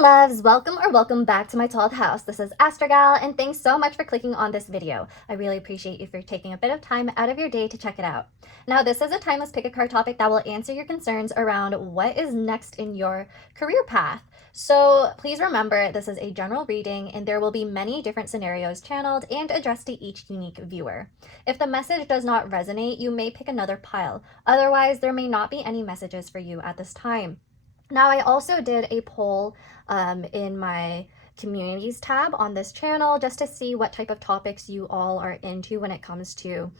loves, welcome back to my 12th house. This is ASTROG L, and thanks so much for clicking on this video. I really appreciate you for taking a bit of time out of your day to check it out. Now, this is a timeless pick a card topic that will answer your concerns around what is next in your career path. So please remember, this is a general reading and there will be many different scenarios channeled and addressed to each unique viewer. If the message does not resonate, you may pick another pile. Otherwise, there may not be any messages for you at this time. Now, I also did a poll in my communities tab on this channel just to see what type of topics you all are into when it comes to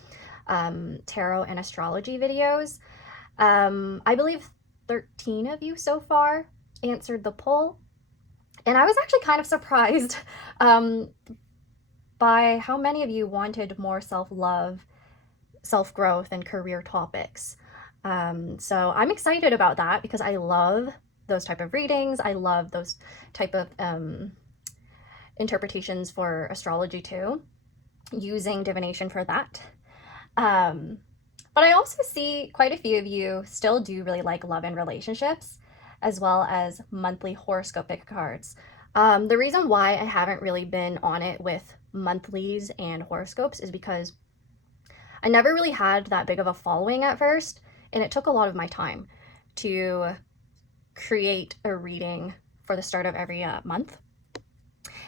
tarot and astrology videos. I believe 13 of you so far answered the poll, and I was actually kind of surprised by how many of you wanted more self-love, self-growth, and career topics. So I'm excited about that because I love those type of readings. I love those type of interpretations for astrology too, using divination for that. But I also see quite a few of you still do really like love and relationships, as well as monthly horoscope pick cards. The reason why I haven't really been on it with monthlies and horoscopes is because I never really had that big of a following at first. And it took a lot of my time to create a reading for the start of every month.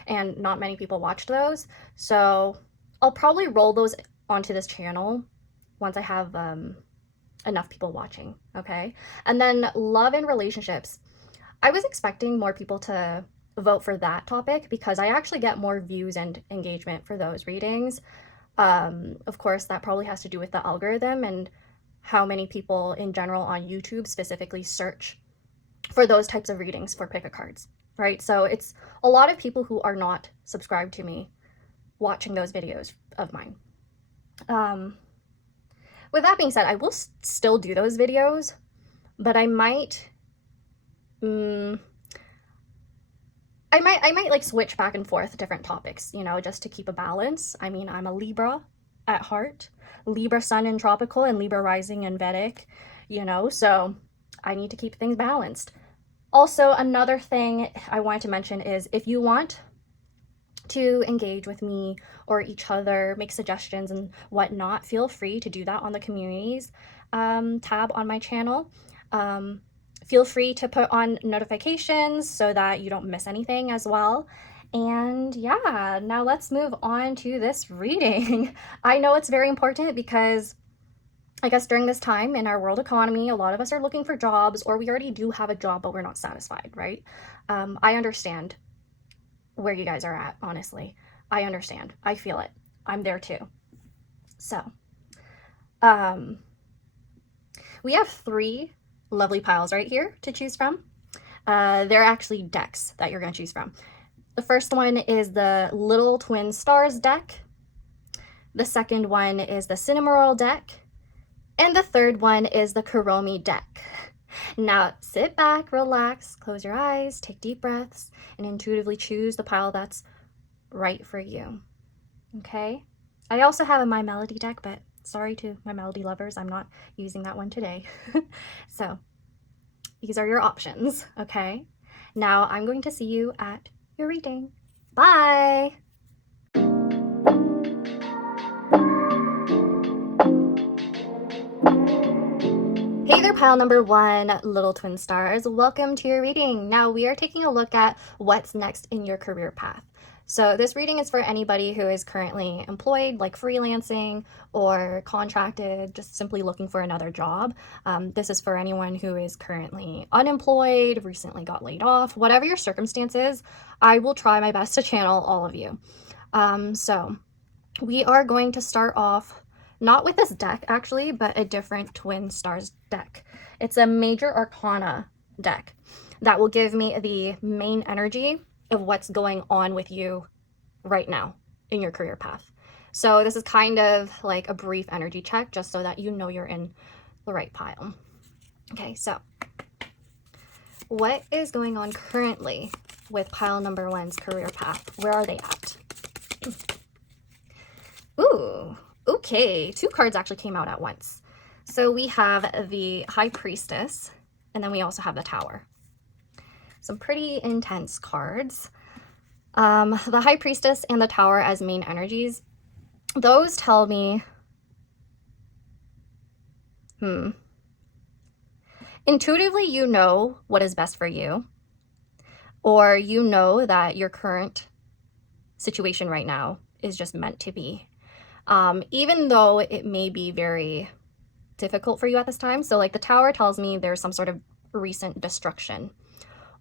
And not many people watched those. So I'll probably roll those onto this channel once I have enough people watching, okay? And then love and relationships. I was expecting more people to vote for that topic because I actually get more views and engagement for those readings. Of course, that probably has to do with the algorithm and how many people in general on YouTube specifically search for those types of readings for pick a cards, right? So it's a lot of people who are not subscribed to me watching those videos of mine. With that being said, I will still do those videos, but I might like switch back and forth different topics, you know, just to keep a balance. I mean, I'm a Libra at heart. Libra sun in tropical and Libra rising in Vedic, you know, so I need to keep things balanced. Also, another thing I wanted to mention is if you want to engage with me or each other, make suggestions and whatnot, feel free to do that on the communities tab on my channel. Feel free to put on notifications so that you don't miss anything as well. And yeah, now let's move on to this reading. I know it's very important because I guess during this time in our world economy, a lot of us are looking for jobs, or we already do have a job, but we're not satisfied, right? I understand where you guys are at, honestly. I understand. I feel it. I'm there too. So, we have 3 lovely piles right here to choose from. They're actually decks that you're going to choose from. The first one is the Little Twin Stars deck. The second one is the Cinnamoroll deck. And the third one is the Kuromi deck. Now sit back, relax, close your eyes, take deep breaths, and intuitively choose the pile that's right for you. Okay? I also have a My Melody deck, but sorry to my Melody lovers, I'm not using that one today. So these are your options, okay? Now I'm going to see you at your reading. Bye! Hey there, pile number 1, Little Twin Stars. Welcome to your reading. Now we are taking a look at what's next in your career path. So this reading is for anybody who is currently employed, like freelancing or contracted, just simply looking for another job. This is for anyone who is currently unemployed, recently got laid off, whatever your circumstances. I will try my best to channel all of you. So we are going to start off not with this deck actually, but a different Twin Stars deck. It's a Major Arcana deck that will give me the main energy of what's going on with you right now in your career path. So this is kind of like a brief energy check just so that you know you're in the right pile. Okay, so what is going on currently with pile number 1's career path? Where are they at? Ooh, okay, 2 cards actually came out at once. So we have the High Priestess, and then we also have the Tower. some pretty intense cards. The High Priestess and the Tower as main energies. Those tell me, intuitively you know what is best for you, or you know that your current situation right now is just meant to be. Even though it may be very difficult for you at this time. So like the Tower tells me there's some sort of recent destruction,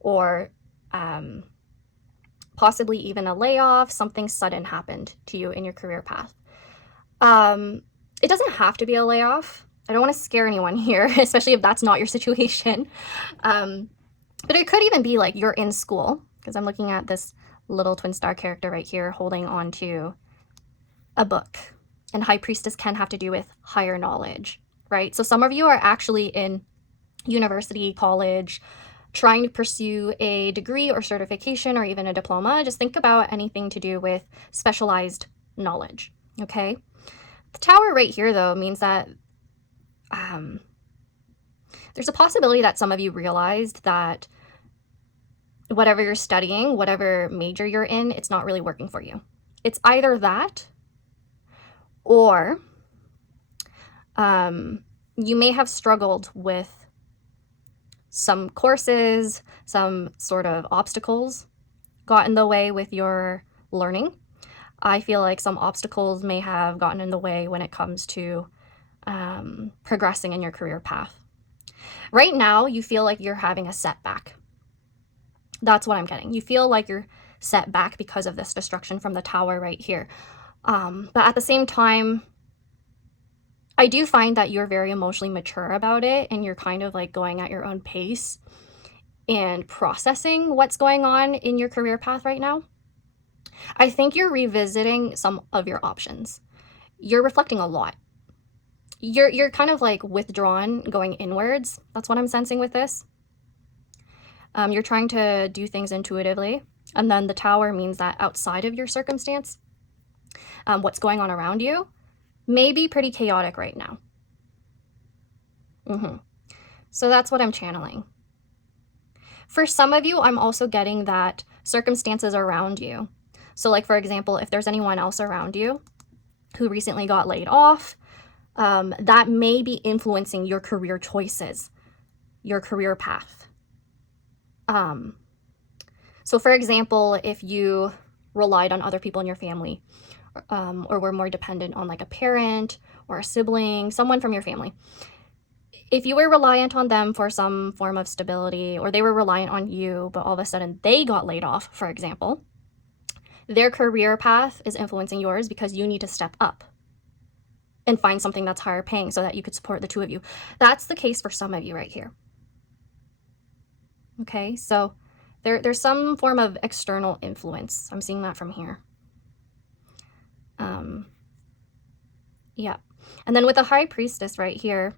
or possibly even a layoff, something sudden happened to you in your career path. It doesn't have to be a layoff. I don't want to scare anyone here, especially if that's not your situation. But it could even be like you're in school, because I'm looking at this little twin star character right here holding on to a book. And High Priestess can have to do with higher knowledge, right? So some of you are actually in university, college, trying to pursue a degree or certification or even a diploma. Just think about anything to do with specialized knowledge, okay? The Tower right here, though, means that there's a possibility that some of you realized that whatever you're studying, whatever major you're in, it's not really working for you. It's either that, or you may have struggled with some courses, some sort of obstacles got in the way with your learning. I feel like some obstacles may have gotten in the way when it comes to progressing in your career path. Right now, you feel like you're having a setback. That's what I'm getting. You feel like you're set back because of this destruction from the Tower right here. But at the same time, I do find that you're very emotionally mature about it, and you're kind of like going at your own pace and processing what's going on in your career path right now. I think you're revisiting some of your options. You're reflecting a lot. You're kind of like withdrawn, going inwards. That's what I'm sensing with this. You're trying to do things intuitively. And then the Tower means that outside of your circumstance, what's going on around you may be pretty chaotic right now. So that's what I'm channeling. For some of you, I'm also getting that circumstances around you. So like, for example, if there's anyone else around you who recently got laid off, that may be influencing your career choices, your career path. So for example, if you relied on other people in your family, or were more dependent on like a parent or a sibling, someone from your family, if you were reliant on them for some form of stability, or they were reliant on you, but all of a sudden they got laid off, for example, their career path is influencing yours because you need to step up and find something that's higher paying so that you could support the two of you. That's the case for some of you right here. Okay, so there's some form of external influence. I'm seeing that from here. Yeah. And then with the High Priestess right here,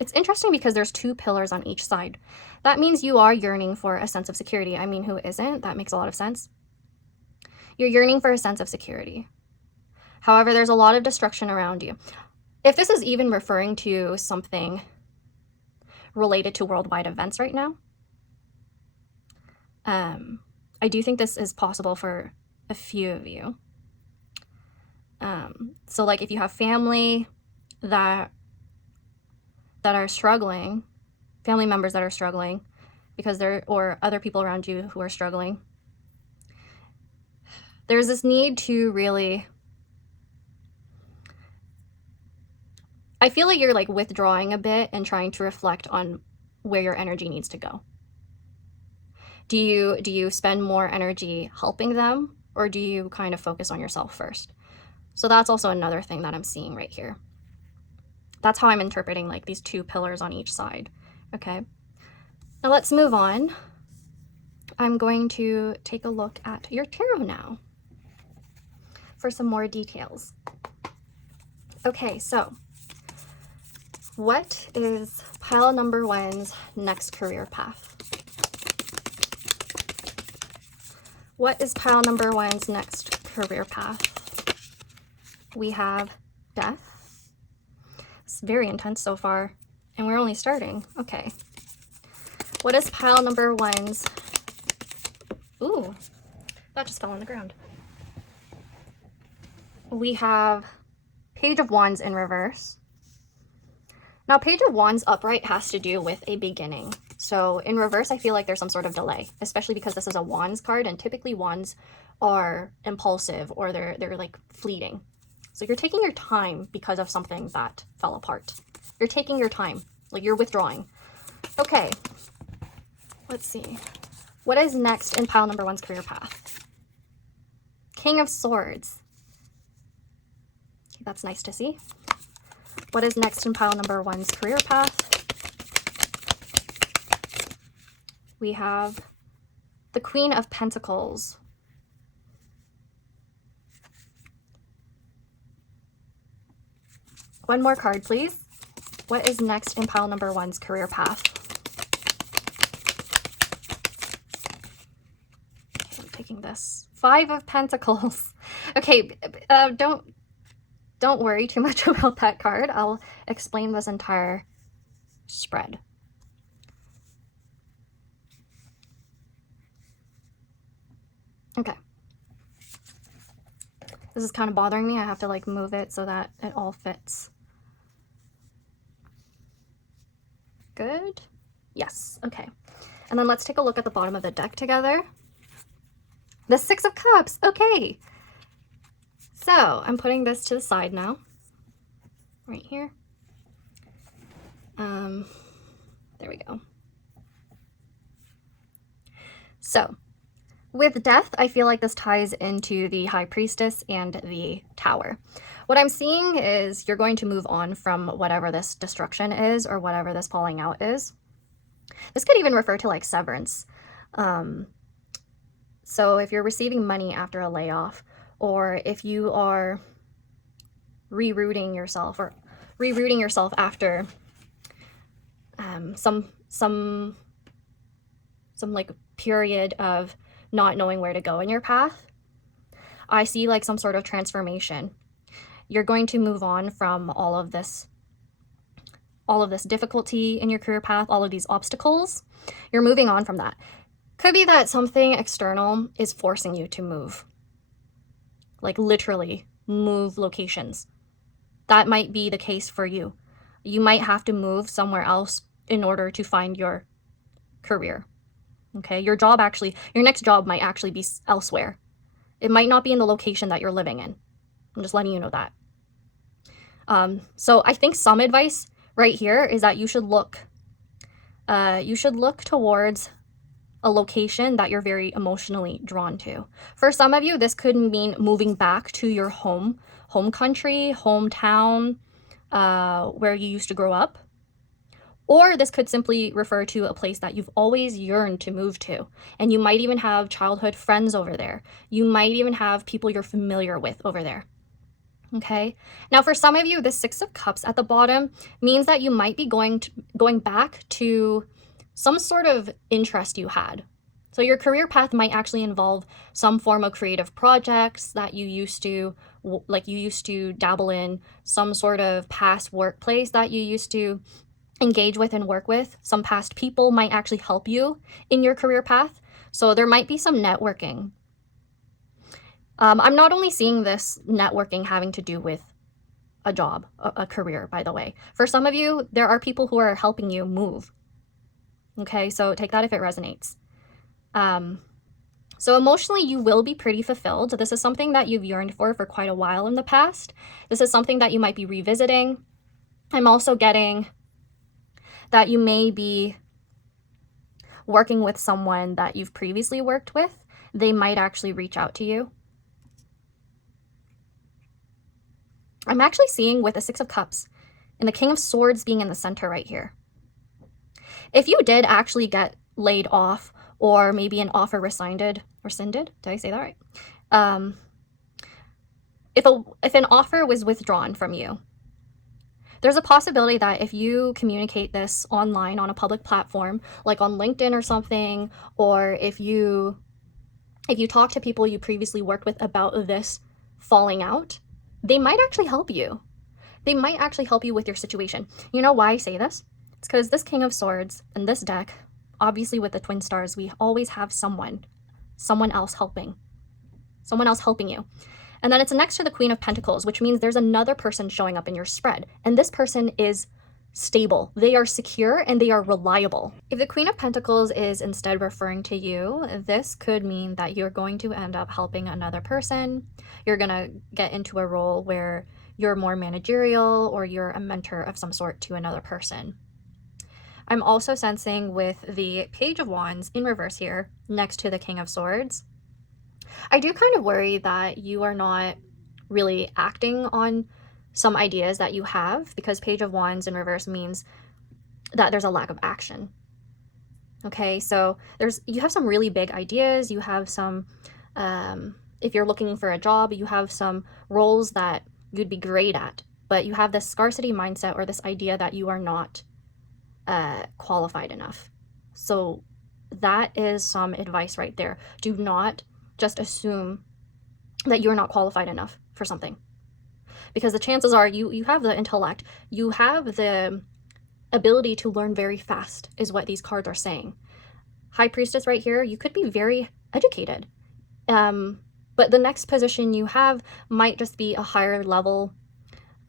it's interesting because there's two pillars on each side. That means you are yearning for a sense of security. I mean, who isn't? That makes a lot of sense. You're yearning for a sense of security. However, there's a lot of destruction around you. If this is even referring to something related to worldwide events right now, I do think this is possible for a few of you. So like if you have family that are struggling, family members that are struggling because or other people around you who are struggling, there's this need to really, I feel like you're like withdrawing a bit and trying to reflect on where your energy needs to go. Do you spend more energy helping them, or do you kind of focus on yourself first? So that's also another thing that I'm seeing right here. That's how I'm interpreting like these two pillars on each side. Okay. Now let's move on. I'm going to take a look at your tarot now for some more details. Okay, so what is pile number one's next career path? What is pile number one's next career path? We have death. It's very intense so far, and we're only starting. Okay. What is pile number one's Ooh, that just fell on the ground. We have Page of Wands in reverse. Now, Page of Wands upright has to do with a beginning. So in reverse, I feel like there's some sort of delay, especially because this is a Wands card, and typically Wands are impulsive, or they're like fleeting. So you're taking your time because of something that fell apart. You're taking your time, like you're withdrawing. Okay, let's see. What is next in pile number 1's career path? King of Swords. Okay, that's nice to see. What is next in pile number 1's career path? We have the Queen of Pentacles. One more card, please. What is next in pile number 1's career path? Okay, I'm taking this. 5 of Pentacles. Okay, don't worry too much about that card. I'll explain this entire spread. Okay. This is kind of bothering me. I have to like move it so that it all fits. Good. Yes. Okay. And then let's take a look at the bottom of the deck together. The 6 of Cups. Okay. So I'm putting this to the side now. Right here. There we go. So with Death, I feel like this ties into the High Priestess and the Tower. What I'm seeing is you're going to move on from whatever this destruction is, or whatever this falling out is. This could even refer to like severance. So if you're receiving money after a layoff, or if you are rerouting yourself after some like period of not knowing where to go in your path, I see like some sort of transformation. You're going to move on from all of this difficulty in your career path, all of these obstacles. You're moving on from that. Could be that something external is forcing you to move. Like literally move locations. That might be the case for you. You might have to move somewhere else in order to find your career. Okay, your next job might actually be elsewhere. It might not be in the location that you're living in. I'm just letting you know that. So I think some advice right here is that you should look towards a location that you're very emotionally drawn to. For some of you, this could mean moving back to your home country, hometown, where you used to grow up. Or this could simply refer to a place that you've always yearned to move to. And you might even have childhood friends over there. You might even have people you're familiar with over there. Okay. Now, for some of you, the 6 of Cups at the bottom means that you might be going back to some sort of interest you had. So your career path might actually involve some form of creative projects that you used to dabble in, some sort of past workplace that you used to engage with and work with. Some past people might actually help you in your career path. So there might be some networking. I'm not only seeing this networking having to do with a job, a career, by the way. For some of you, there are people who are helping you move. Okay, so take that if it resonates. So emotionally, you will be pretty fulfilled. This is something that you've yearned for quite a while in the past. This is something that you might be revisiting. I'm also getting that you may be working with someone that you've previously worked with. They might actually reach out to you. I'm actually seeing with the 6 of Cups and the King of Swords being in the center right here. If you did actually get laid off, or maybe an offer rescinded, did I say that right? If an offer was withdrawn from you, there's a possibility that if you communicate this online on a public platform, like on LinkedIn or something, or if you talk to people you previously worked with about this falling out, they might actually help you. They might actually help you with your situation. You know why I say this? It's because this King of Swords and this deck, obviously with the twin stars, we always have someone someone else helping you. And then it's next to the Queen of Pentacles, which means there's another person showing up in your spread. And this person is stable. They are secure and they are reliable. If the Queen of Pentacles is instead referring to you, this could mean that you're going to end up helping another person. You're going to get into a role where you're more managerial or you're a mentor of some sort to another person. I'm also sensing with the Page of Wands in reverse here, next to the King of Swords, I do kind of worry that you are not really acting on some ideas that you have, because Page of Wands in reverse means that there's a lack of action. Okay, so you have some really big ideas. You have some, if you're looking for a job, you have some roles that you'd be great at, but you have this scarcity mindset or this idea that you are not qualified enough. So that is some advice right there. Do not just assume that you're not qualified enough for something, because the chances are you have the intellect, you have the ability to learn very fast, is what these cards are saying. High Priestess right here, you could be very educated, but the next position you have might just be a higher level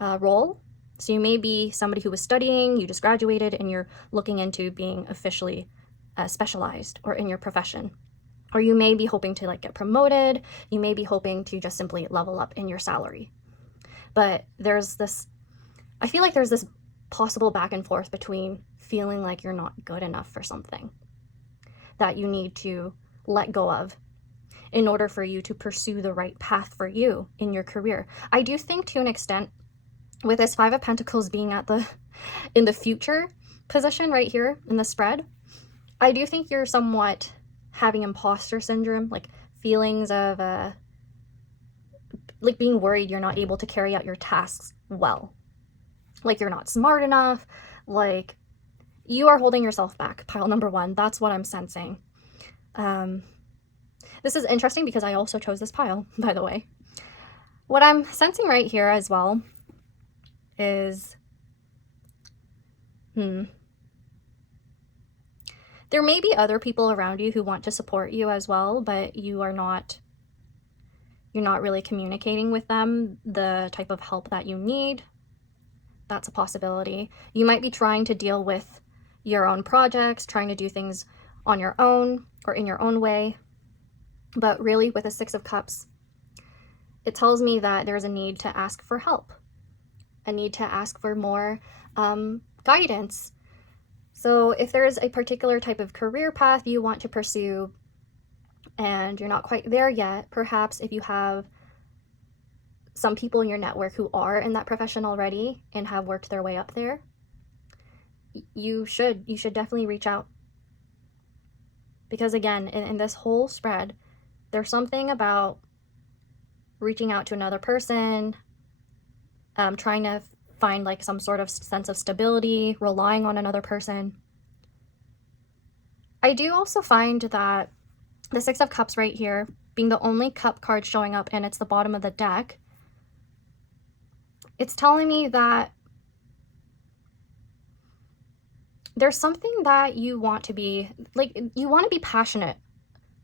role. So you may be somebody who was studying, you just graduated, and you're looking into being officially specialized or in your profession. Or you may be hoping to get promoted. You may be hoping to just simply level up in your salary. But I feel like there's this possible back and forth between feeling like you're not good enough for something that you need to let go of in order for you to pursue the right path for you in your career. I do think to an extent, with this Five of Pentacles being in the future position right here in the spread, I do think you're somewhat having imposter syndrome, feelings of being worried you're not able to carry out your tasks well. You're not smart enough, you are holding yourself back, pile number one. That's what I'm sensing. This is interesting because I also chose this pile, by the way. What I'm sensing right here as well is, there may be other people around you who want to support you as well, but you're not really communicating with them the type of help that you need. That's a possibility. You might be trying to deal with your own projects, trying to do things on your own or in your own way. But really, with a Six of Cups, it tells me that there's a need to ask for help, a need to ask for more guidance. So if there's a particular type of career path you want to pursue and you're not quite there yet, perhaps if you have some people in your network who are in that profession already and have worked their way up there, you should definitely reach out. Because again, in this whole spread, there's something about reaching out to another person, trying to find some sort of sense of stability, relying on another person. I do also find that the Six of Cups right here, being the only cup card showing up and it's the bottom of the deck, it's telling me that there's something that you want to be, you want to be passionate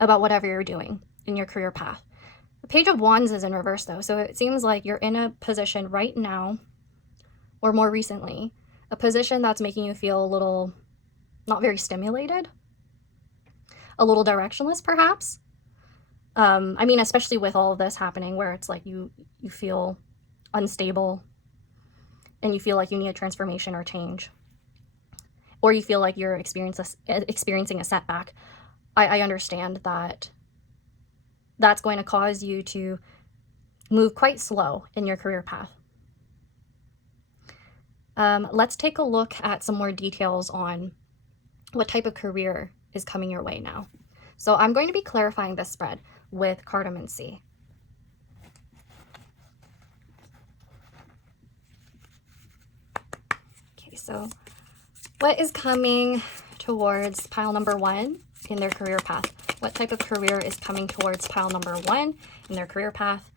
about whatever you're doing in your career path. The Page of Wands is in reverse though, so it seems like you're in a position right now, or more recently, a position that's making you feel a little not very stimulated, a little directionless perhaps. I mean, especially with all of this happening where it's you feel unstable and you feel like you need a transformation or change, or you feel like you're experiencing a setback. I understand that that's going to cause you to move quite slow in your career path. Let's take a look at some more details on what type of career is coming your way now. So I'm going to be clarifying this spread with Cartomancy. Okay, so what is coming towards pile number one in their career path? What type of career is coming towards pile number one in their career path?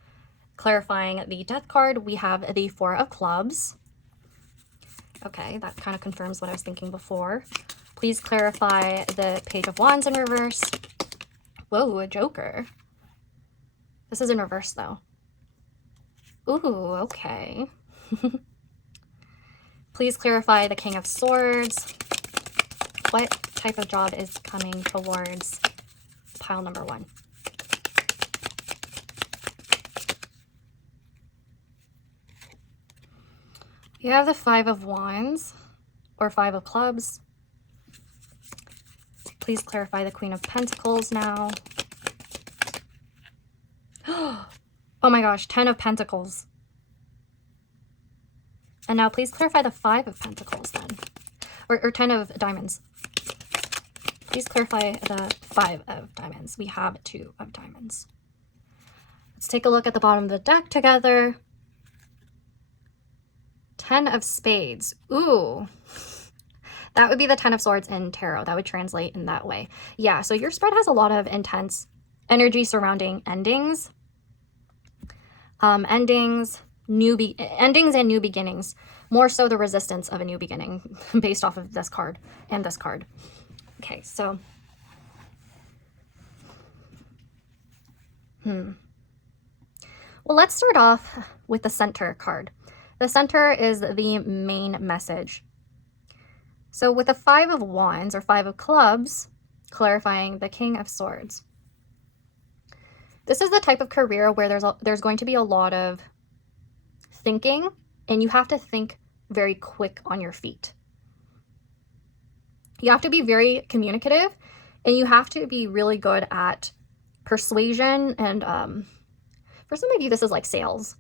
Clarifying the Death card, we have the Four of Clubs. Okay, that kind of confirms what I was thinking before. Please clarify the Page of Wands in reverse Whoa, a Joker. This is in reverse though. Ooh, okay. Please clarify the King of Swords. What type of job is coming towards pile number 1? You have the 5 of Wands or 5 of Clubs. Please clarify the Queen of Pentacles now. Oh my gosh, 10 of Pentacles. And now please clarify the 5 of Pentacles then. Or 10 of Diamonds. Please clarify the 5 of Diamonds. We have 2 of Diamonds. Let's take a look at the bottom of the deck together. 10 of Spades. Ooh. That would be the 10 of Swords in Tarot. That would translate in that way. Yeah, so your spread has a lot of intense energy surrounding endings. Endings and new beginnings. More so the resistance of a new beginning based off of this card and this card. Okay, so. Well, let's start off with the center card. The center is the main message. So with the 5 of Wands or 5 of Clubs, clarifying the King of Swords. This is the type of career where there's going to be a lot of thinking, and you have to think very quick on your feet. You have to be very communicative, and you have to be really good at persuasion, and for some of you, this is like sales.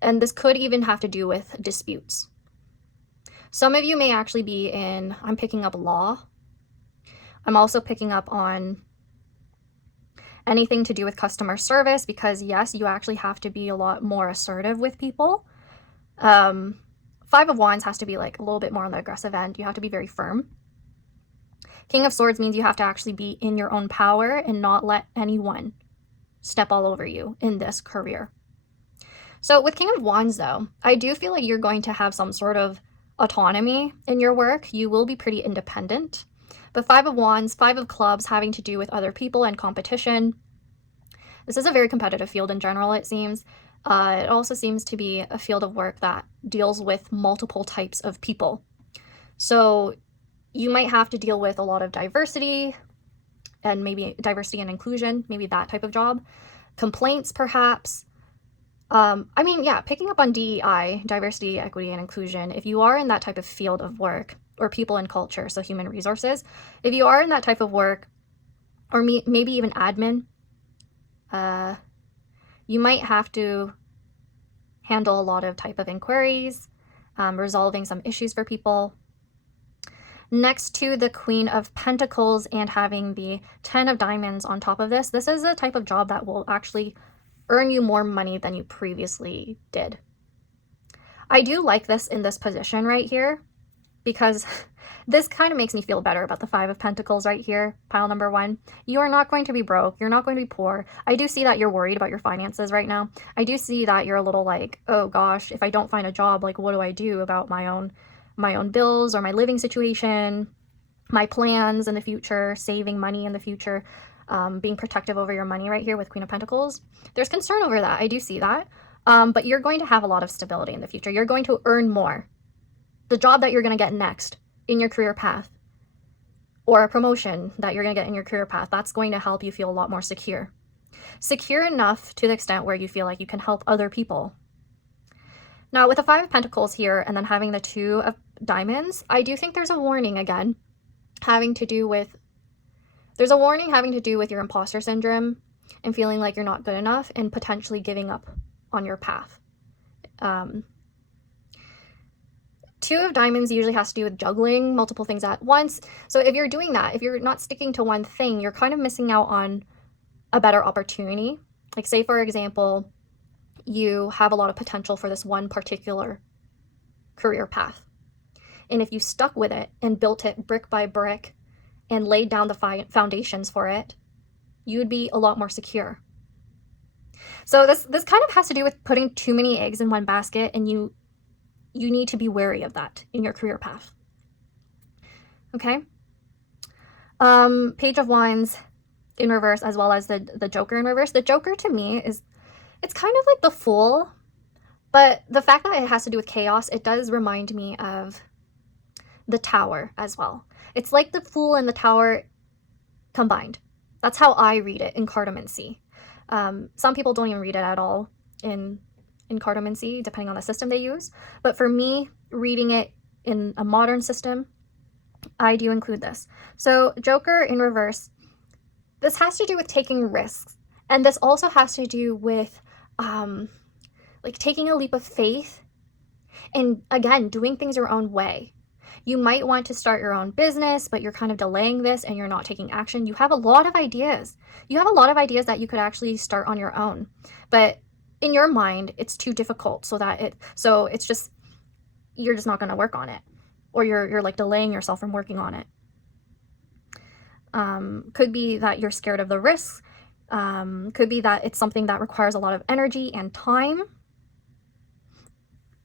And this could even have to do with disputes. Some of you may actually be in, I'm picking up law. I'm also picking up on anything to do with customer service, because yes, you actually have to be a lot more assertive with people. 5 of Wands has to be like a little bit more on the aggressive end. You have to be very firm. King of Swords means you have to actually be in your own power and not let anyone step all over you in this career. So with King of Wands though, I do feel like you're going to have some sort of autonomy in your work. You will be pretty independent. But 5 of Wands, 5 of Clubs having to do with other people and competition. This is a very competitive field in general, it seems. It also seems to be a field of work that deals with multiple types of people. So you might have to deal with a lot of diversity and maybe diversity and inclusion, maybe that type of job. Complaints, perhaps. I mean, yeah, picking up on DEI, diversity, equity, and inclusion, if you are in that type of field of work, or people and culture, so human resources, if you are in that type of work, or maybe even admin, you might have to handle a lot of type of inquiries, resolving some issues for people. Next to the Queen of Pentacles and having the 10 of Diamonds on top of this, this is a type of job that will actually earn you more money than you previously did. I do like this in this position right here, because this kind of makes me feel better about the 5 of Pentacles right here, pile number 1. You are not going to be broke. You're not going to be poor. I do see that you're worried about your finances right now. I do see that you're a little like, oh gosh, if I don't find a job, like what do I do about my own bills or my living situation, my plans in the future, saving money in the future, being protective over your money right here with Queen of Pentacles. There's concern over that. I do see that. But you're going to have a lot of stability in the future. You're going to earn more. The job that you're going to get next in your career path, or a promotion that you're going to get in your career path, that's going to help you feel a lot more secure. Secure enough to the extent where you feel like you can help other people. Now, with the 5 of Pentacles here and then having the 2 of Diamonds, I do think there's a warning again having to do with your imposter syndrome and feeling like you're not good enough and potentially giving up on your path. 2 of Diamonds usually has to do with juggling multiple things at once. So if you're doing that, if you're not sticking to one thing, you're kind of missing out on a better opportunity. Like say, for example, you have a lot of potential for this one particular career path. And if you stuck with it and built it brick by brick and laid down the foundations for it, you would be a lot more secure. So this kind of has to do with putting too many eggs in one basket, and you need to be wary of that in your career path. Okay? Page of Wands in reverse, as well as the Joker in reverse. The Joker to me is, it's kind of like the Fool, but the fact that it has to do with chaos, it does remind me of the Tower as well. It's like the Fool and the Tower combined. That's how I read it in Cartomancy. Some people don't even read it at all in Cartomancy, depending on the system they use. But for me, reading it in a modern system, I do include this. So Joker in reverse, this has to do with taking risks. And this also has to do with like taking a leap of faith and, again, doing things your own way. You might want to start your own business, but you're kind of delaying this and you're not taking action. You have a lot of ideas. You have a lot of ideas that you could actually start on your own. But in your mind, it's too difficult, so it's just, you're just not going to work on it. Or you're like delaying yourself from working on it. Could be that you're scared of the risks. Could be that it's something that requires a lot of energy and time.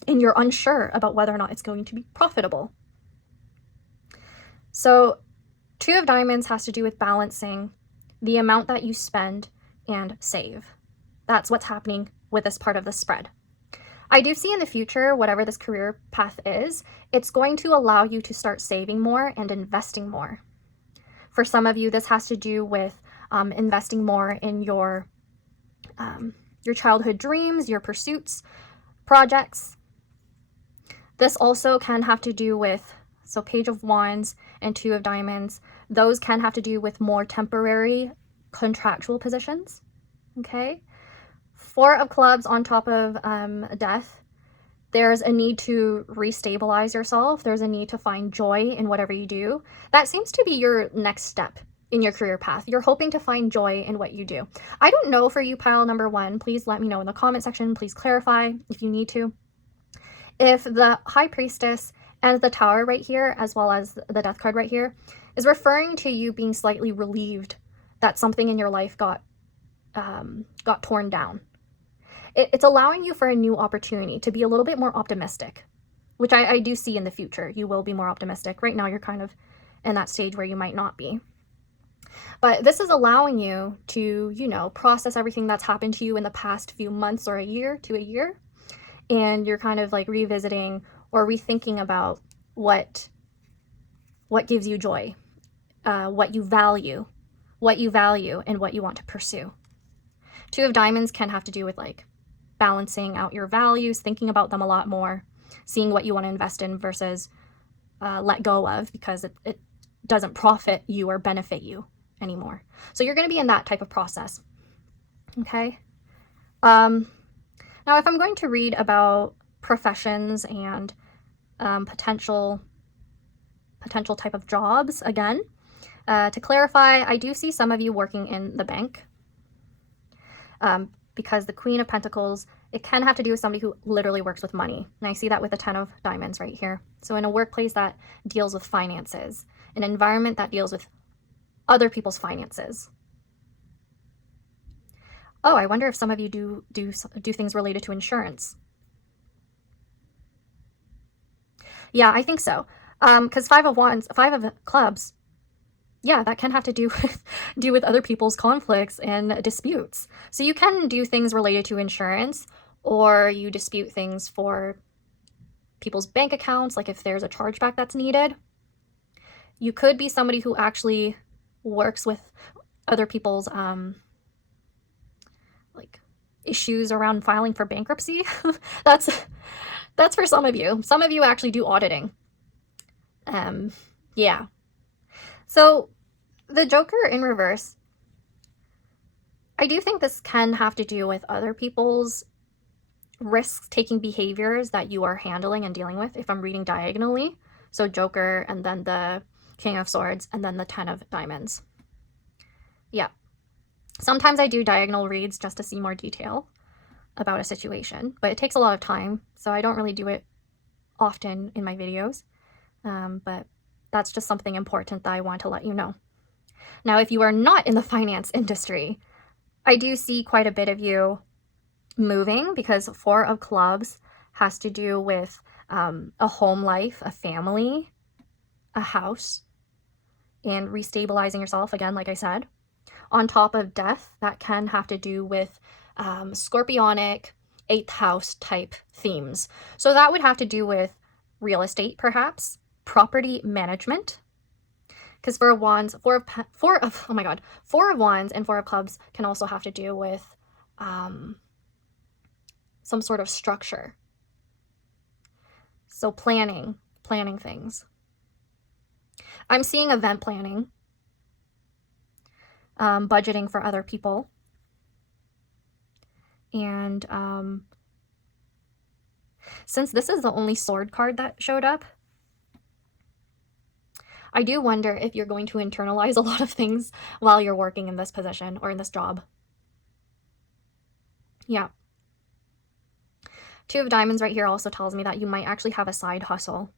And you're unsure about whether or not it's going to be profitable. So 2 of Diamonds has to do with balancing the amount that you spend and save. That's what's happening with this part of the spread. I do see in the future, whatever this career path is, it's going to allow you to start saving more and investing more. For some of you, this has to do with investing more in your childhood dreams, your pursuits, projects. This also can have to do with, so Page of Wands and 2 of Diamonds, those can have to do with more temporary contractual positions, okay? 4 of Clubs on top of Death, there's a need to restabilize yourself. There's a need to find joy in whatever you do. That seems to be your next step in your career path. You're hoping to find joy in what you do. I don't know for you, pile number 1. Please let me know in the comment section. Please clarify if you need to. If the High Priestess and the Tower right here, as well as the Death card right here, is referring to you being slightly relieved that something in your life got torn down. It's allowing you for a new opportunity to be a little bit more optimistic, which I do see in the future. You will be more optimistic. Right now, you're kind of in that stage where you might not be. But this is allowing you to, process everything that's happened to you in the past few months or a year. And you're kind of like revisiting or rethinking about what gives you joy, what you value, and what you want to pursue. 2 of Diamonds can have to do with like balancing out your values, thinking about them a lot more, seeing what you want to invest in versus let go of because it doesn't profit you or benefit you anymore. So you're going to be in that type of process. Okay. Now, if I'm going to read about professions and potential type of jobs, again, to clarify, I do see some of you working in the bank because the Queen of Pentacles, it can have to do with somebody who literally works with money. And I see that with the 10 of Diamonds right here. So in a workplace that deals with finances, an environment that deals with other people's finances. Oh, I wonder if some of you do things related to insurance. Yeah, I think so. Because 5 of Wands, 5 of Clubs, yeah, that can have to do with other people's conflicts and disputes. So you can do things related to insurance, or you dispute things for people's bank accounts, like if there's a chargeback that's needed. You could be somebody who actually works with other people's like issues around filing for bankruptcy. that's for some of you. Some of you actually do auditing. Yeah. So the Joker in reverse, I do think this can have to do with other people's risk-taking behaviors that you are handling and dealing with, if I'm reading diagonally. So Joker, and then the King of Swords, and then the 10 of Diamonds. Yeah. Sometimes I do diagonal reads just to see more detail about a situation, but it takes a lot of time, so I don't really do it often in my videos. But that's just something important that I want to let you know. Now, if you are not in the finance industry, I do see quite a bit of you moving, because 4 of Clubs has to do with a home life, a family, a house, and restabilizing yourself, again, like I said. on top of death, that can have to do with scorpionic, 8th house type themes. So that would have to do with real estate, perhaps, property management. Because Four of Wands, Four of Wands and Four of Clubs can also have to do with some sort of structure. So planning things. I'm seeing event planning, budgeting for other people, and since this is the only sword card that showed up, I do wonder if you're going to internalize a lot of things while you're working in this position or in this job. Yeah. Two of Diamonds right here also tells me that you might actually have a side hustle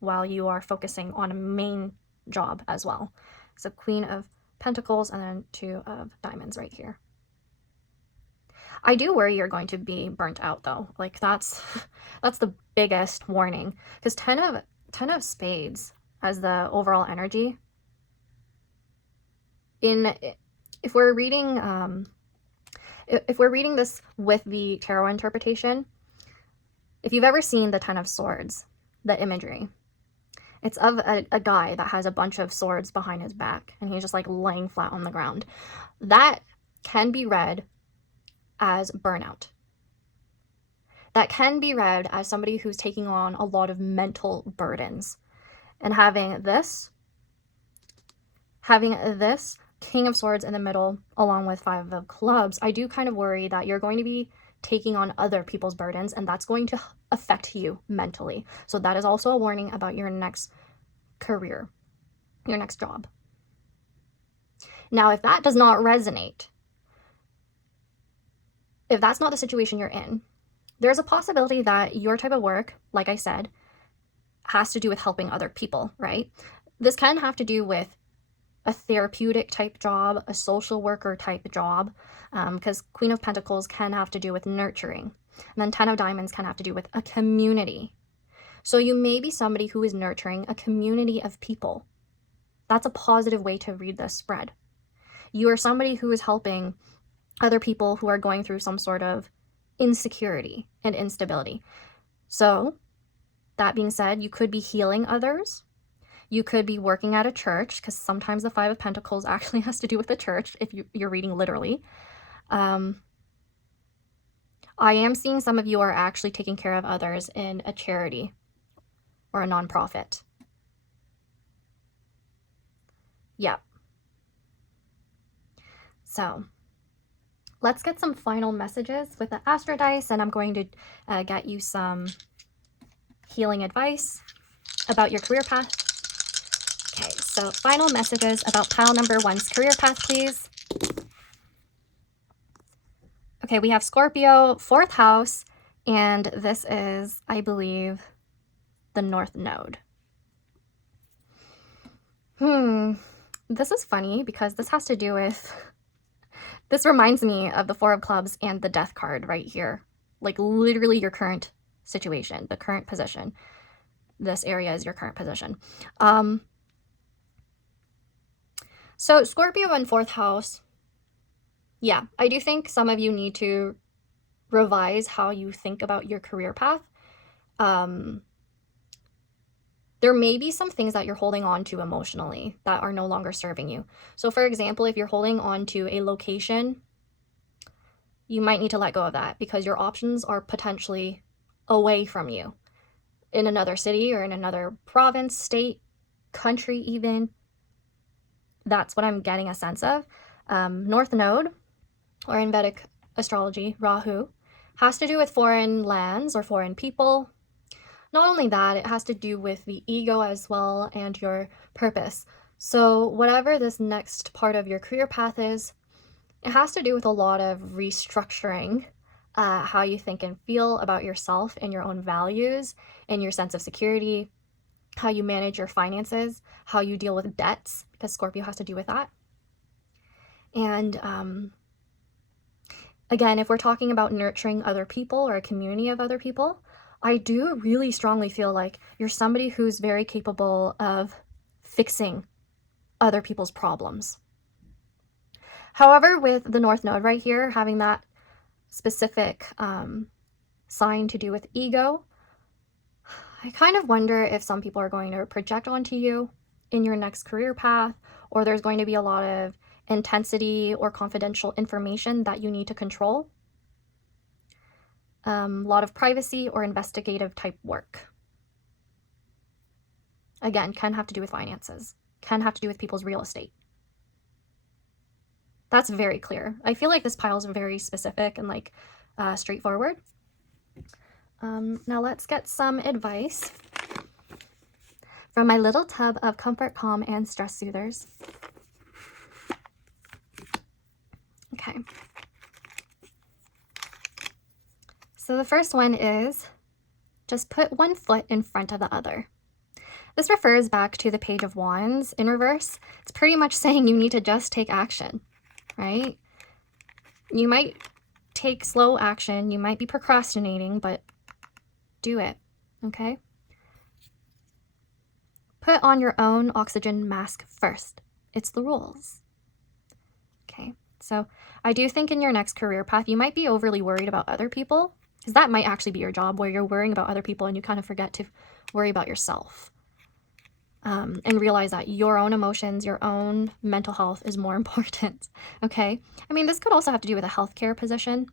while you are focusing on a main job as well. So Queen of Pentacles and then Two of Diamonds right here. I do worry you're going to be burnt out though. Like that's the biggest warning, because 10 of Spades as the overall energy. If we're reading this with the tarot interpretation, if you've ever seen the 10 of Swords, the imagery, it's of a guy that has a bunch of swords behind his back and he's just like laying flat on the ground. That can be read as burnout. That can be read as somebody who's taking on a lot of mental burdens. And having this King of Swords in the middle along with Five of Clubs, I do kind of worry that you're going to be taking on other people's burdens and that's going to affect you mentally. So that is also a warning about your next career, your next job. Now, if that does not resonate, if that's not the situation you're in, there's a possibility that your type of work, like I said, has to do with helping other people, right? This can have to do with a therapeutic type job, a social worker type job, because Queen of Pentacles can have to do with nurturing. And then 10 of Diamonds can have to do with a community. So you may be somebody who is nurturing a community of people. That's a positive way to read this spread. You are somebody who is helping other people who are going through some sort of insecurity and instability. So that being said, you could be healing others. You could be working at a church, because sometimes the Five of Pentacles actually has to do with the church if you're reading literally. I am seeing some of you are actually taking care of others in a charity or a nonprofit. Yeah. So let's get some final messages with the Astro Dice, and I'm going to get you some healing advice about your career path. Okay, so final messages about pile number 1's career path, please. Okay, we have Scorpio, 4th house, and this is, I believe, the North Node. This is funny because this has to do with, this reminds me of the Four of Clubs and the Death card right here. Like literally your current situation, the current position. This area is your current position. So Scorpio in 4th house, yeah, I do think some of you need to revise how you think about your career path. There may be some things that you're holding on to emotionally that are no longer serving you. So for example, if you're holding on to a location, you might need to let go of that because your options are potentially away from you in another city or in another province, state, country even. That's what I'm getting a sense of. North Node, or in Vedic astrology, Rahu, has to do with foreign lands or foreign people. Not only that, it has to do with the ego as well and your purpose. So whatever this next part of your career path is, it has to do with a lot of restructuring how you think and feel about yourself and your own values and your sense of security, how you manage your finances, how you deal with debts, because Scorpio has to do with that. And again, if we're talking about nurturing other people or a community of other people, I do really strongly feel like you're somebody who's very capable of fixing other people's problems. However, with the North Node right here, having that specific sign to do with ego, I kind of wonder if some people are going to project onto you in your next career path, or there's going to be a lot of intensity or confidential information that you need to control. A lot of privacy or investigative type work. Again, can have to do with finances, can have to do with people's real estate. That's very clear. I feel like this pile is very specific and like straightforward. Now let's get some advice from my little tub of comfort, calm, and stress soothers. Okay. So the first one is just put one foot in front of the other. This refers back to the Page of Wands in reverse. It's pretty much saying you need to just take action, right? You might take slow action, you might be procrastinating, but do it, okay? Put on your own oxygen mask first. It's the rules. Okay, so I do think in your next career path, you might be overly worried about other people, because that might actually be your job where you're worrying about other people and you kind of forget to worry about yourself. And realize that your own emotions, your own mental health is more important, okay? I mean, this could also have to do with a healthcare position,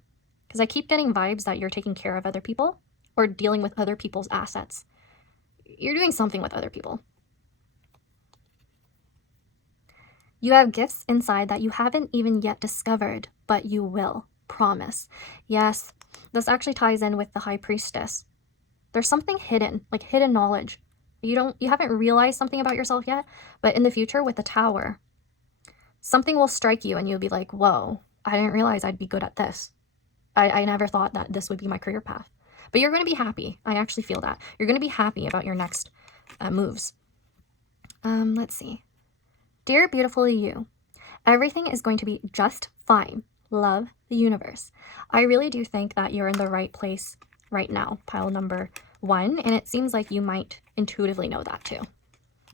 because I keep getting vibes that you're taking care of other people or dealing with other people's assets. You're doing something with other people. You have gifts inside that you haven't even yet discovered, but you will. Promise. Yes, this actually ties in with the High Priestess. There's something hidden, like hidden knowledge. You haven't realized something about yourself yet, but in the future with the Tower, something will strike you and you'll be like, whoa, I didn't realize I'd be good at this. I never thought that this would be my career path. But you're going to be happy. I actually feel that. You're going to be happy about your next moves. Let's see. Dear beautiful you, everything is going to be just fine. Love, the universe. I really do think that you're in the right place right now, pile number 1, and it seems like you might intuitively know that too.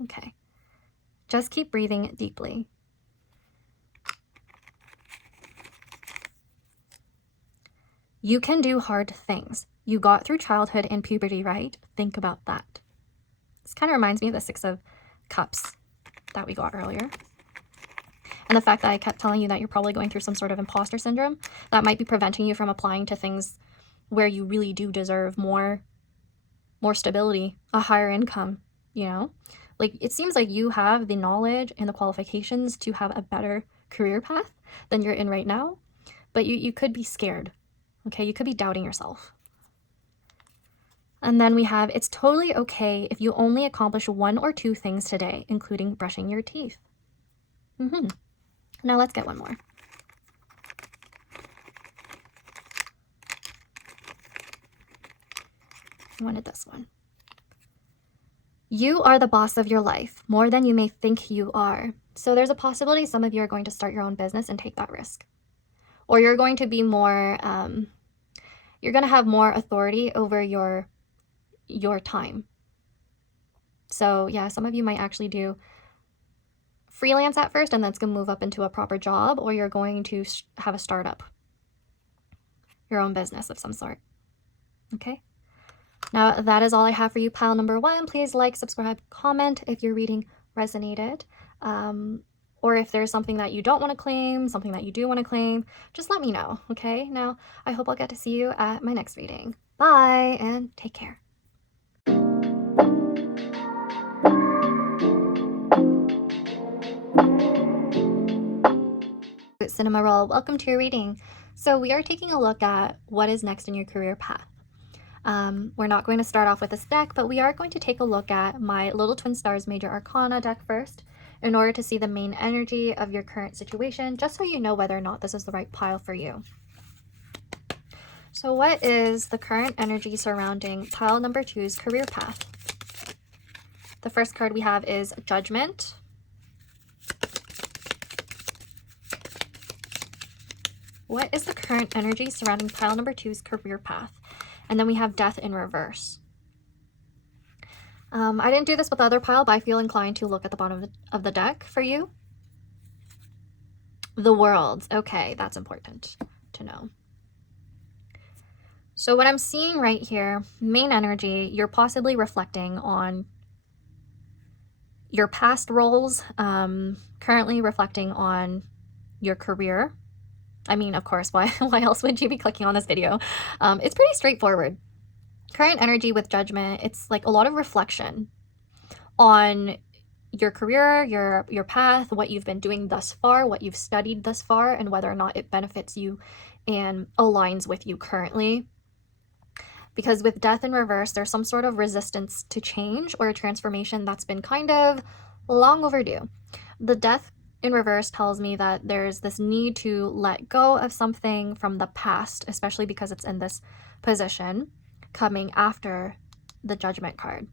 Okay. Just keep breathing deeply. You can do hard things. You got through childhood and puberty, right? Think about that. This kind of reminds me of the 6 of Cups that we got earlier. And the fact that I kept telling you that you're probably going through some sort of imposter syndrome that might be preventing you from applying to things where you really do deserve more stability, a higher income, you know? Like, it seems like you have the knowledge and the qualifications to have a better career path than you're in right now, but you could be scared, okay? You could be doubting yourself. And then we have, it's totally okay if you only accomplish 1 or 2 things today, including brushing your teeth. Now let's get one more. I wanted this one. You are the boss of your life, more than you may think you are. So there's a possibility some of you are going to start your own business and take that risk. Or you're going to be more, you're going to have more authority over your time. So yeah, some of you might actually do freelance at first and then it's going to move up into a proper job, or you're going to have a startup, your own business of some sort. Okay. Now, that is all I have for you, pile number 1. Please like, subscribe, comment if your reading resonated. Or if there's something that you don't want to claim, something that you do want to claim, just let me know, okay? Now, I hope I'll get to see you at my next reading. Bye, and take care. Cinnamoroll, welcome to your reading. So we are taking a look at what is next in your career path. We're not going to start off with this deck, but we are going to take a look at my Little Twin Stars Major Arcana deck first in order to see the main energy of your current situation, just so you know whether or not this is the right pile for you. So what is the current energy surrounding pile number 2's career path? The first card we have is Judgment. What is the current energy surrounding pile number 2's career path? And then we have Death in reverse. I didn't do this with the other pile, but I feel inclined to look at the bottom of the deck for you. The World. Okay, that's important to know. So what I'm seeing right here, main energy, you're possibly reflecting on your past roles, currently reflecting on your career. I mean, of course, why else would you be clicking on this video? It's pretty straightforward. Current energy with Judgment, it's like a lot of reflection on your career, your path, what you've been doing thus far, what you've studied thus far, and whether or not it benefits you and aligns with you currently. Because with Death in reverse, there's some sort of resistance to change or a transformation that's been kind of long overdue. The Death in reverse tells me that there's this need to let go of something from the past, especially because it's in this position coming after the Judgment card.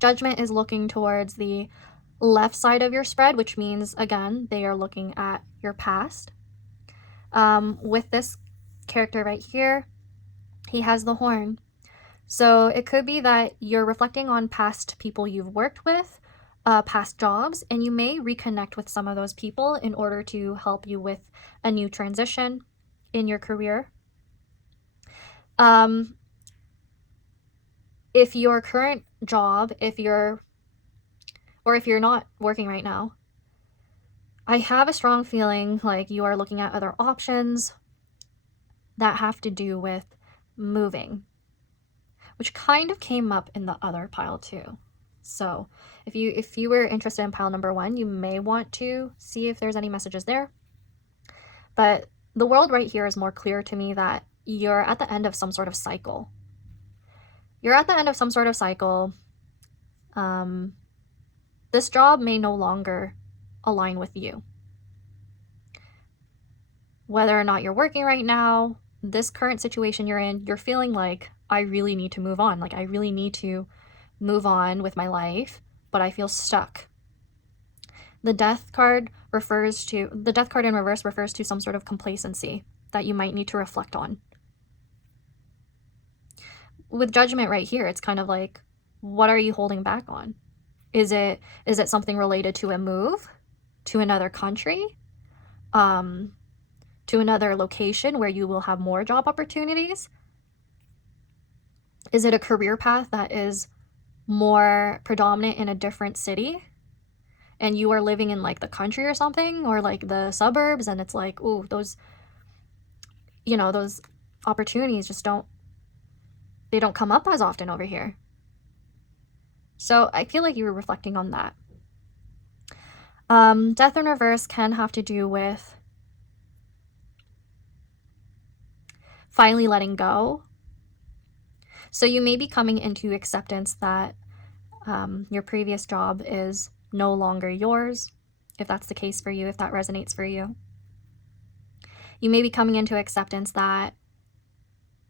Judgment is looking towards the left side of your spread, which means, again, they are looking at your past. With this character right here, he has the horn. So it could be that you're reflecting on past people you've worked with, past jobs, and you may reconnect with some of those people in order to help you with a new transition in your career. If your current job, if you're not working right now, I have a strong feeling like you are looking at other options that have to do with moving, which kind of came up in the other pile too. So if you were interested in pile number 1, you may want to see if there's any messages there. But the World right here is more clear to me that you're at the end of some sort of cycle. You're at the end of some sort of cycle. This job may no longer align with you. Whether or not you're working right now, this current situation you're in, you're feeling like, I really need to move on. Like, I really need to move on with my life, but I feel stuck. The Death card in reverse refers to some sort of complacency that you might need to reflect on. With Judgment right here, it's kind of like, what are you holding back on? Is it something related to a move to another country, to another location where you will have more job opportunities? Is it a career path that is more predominant in a different city and you are living in like the country or something, or like the suburbs, and it's like, ooh, those opportunities just don't come up as often over here. So I feel like you were reflecting on that. Death in reverse can have to do with finally letting go. So you may be coming into acceptance that your previous job is no longer yours, if that's the case for you, if that resonates for you. You may be coming into acceptance that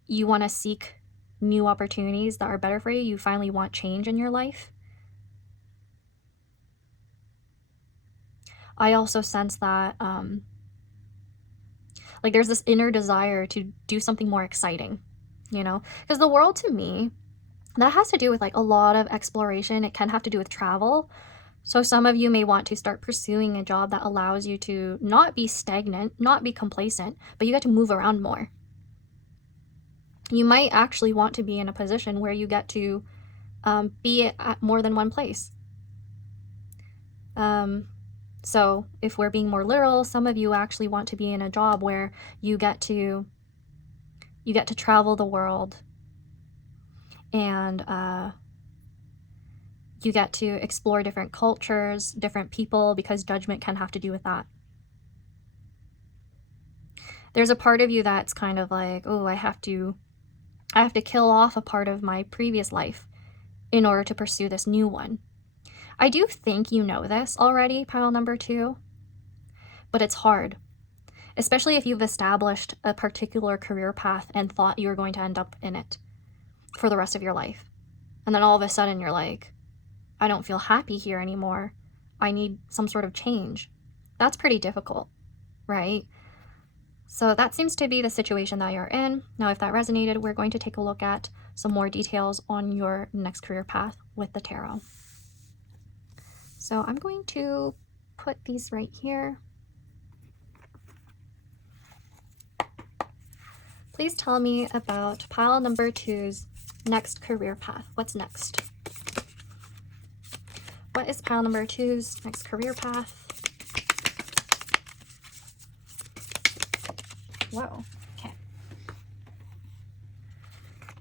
you want to seek new opportunities that are better for you. You finally want change in your life. I also sense that like there's this inner desire to do something more exciting, because the World, to me, that has to do with like a lot of exploration. It can have to do with travel. So some of you may want to start pursuing a job that allows you to not be stagnant, not be complacent, but you get to move around more. You might actually want to be in a position where you get to be at more than one place. So if we're being more literal, some of you actually want to be in a job where you get to travel the world, and you get to explore different cultures, different people, because Judgment can have to do with that. There's a part of you that's kind of like, oh, I have to kill off a part of my previous life in order to pursue this new one. I do think you know this already, pile number 2, but it's hard, especially if you've established a particular career path and thought you were going to end up in it for the rest of your life. And then all of a sudden you're like, I don't feel happy here anymore. I need some sort of change. That's pretty difficult, right? So that seems to be the situation that you're in. Now, if that resonated, we're going to take a look at some more details on your next career path with the tarot. So I'm going to put these right here. Please tell me about pile number 2's next career path. What's next? What is pile number 2's next career path? Whoa, okay.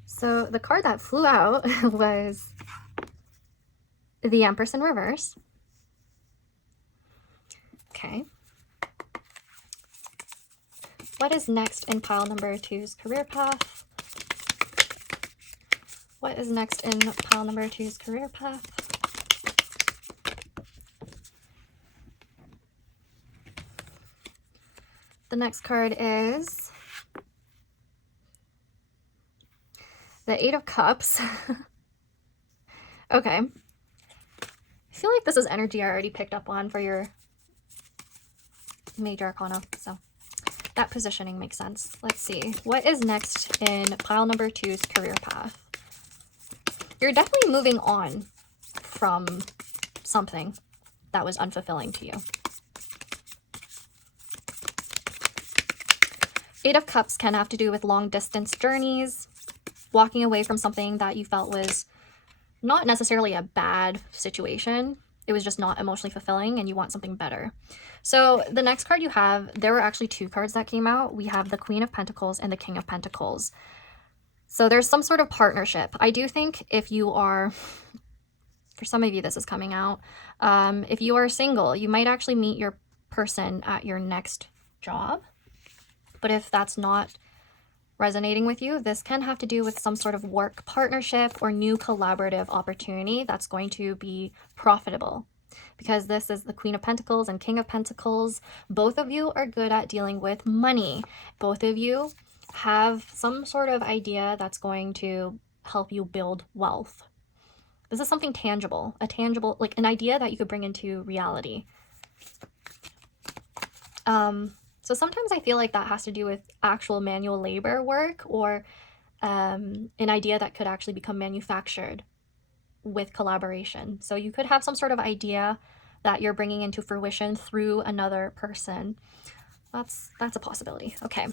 So the card that flew out was the Empress in reverse. Okay. What is next in pile number 2's career path? What is next in pile number 2's career path? The next card is the Eight of Cups. Okay. I feel like this is energy I already picked up on for your major arcana, so that positioning makes sense. Let's see. What is next in pile number 2's career path? You're definitely moving on from something that was unfulfilling to you. Eight of Cups can have to do with long distance journeys, walking away from something that you felt was not necessarily a bad situation. It was just not emotionally fulfilling and you want something better. So the next card you have, there were actually 2 cards that came out. We have the Queen of Pentacles and the King of Pentacles. So there's some sort of partnership. I do think if you are, for some of you this is coming out, if you are single, you might actually meet your person at your next job. But if that's not resonating with you, this can have to do with some sort of work partnership or new collaborative opportunity that's going to be profitable. Because this is the Queen of Pentacles and King of Pentacles. Both of you are good at dealing with money. Both of you have some sort of idea that's going to help you build wealth. This is something tangible, like an idea that you could bring into reality. So sometimes I feel like that has to do with actual manual labor work or an idea that could actually become manufactured with collaboration. So you could have some sort of idea that you're bringing into fruition through another person. That's a possibility. Okay.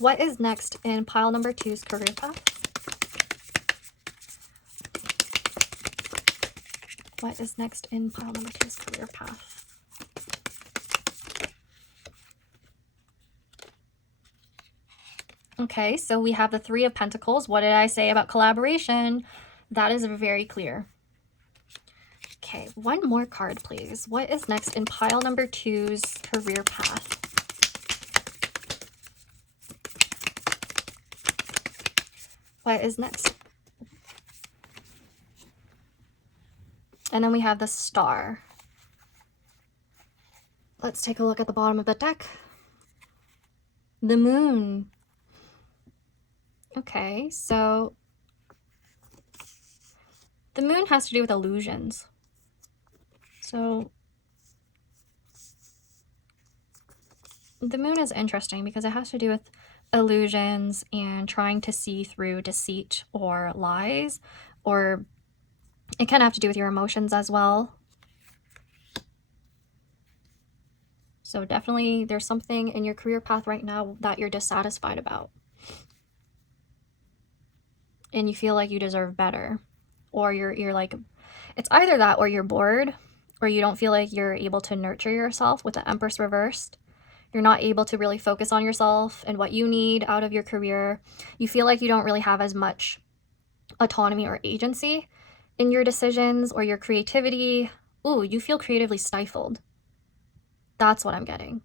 What is next in pile number 2's career path? What is next in pile number 2's career path? Okay, so we have the Three of Pentacles. What did I say about collaboration? That is very clear. Okay, one more card, please. What is next in pile number 2's career path? What is next? And then we have the Star. Let's take a look at the bottom of the deck. The Moon. Okay, so the Moon has to do with illusions. So the Moon is interesting because it has to do with illusions and trying to see through deceit or lies, or it can have to do with your emotions as well. So definitely there's something in your career path right now that you're dissatisfied about. And you feel like you deserve better. Or you're like, it's either that or you're bored, or you don't feel like you're able to nurture yourself with the Empress reversed. You're not able to really focus on yourself and what you need out of your career. You feel like you don't really have as much autonomy or agency in your decisions or your creativity. Ooh, you feel creatively stifled. That's what I'm getting.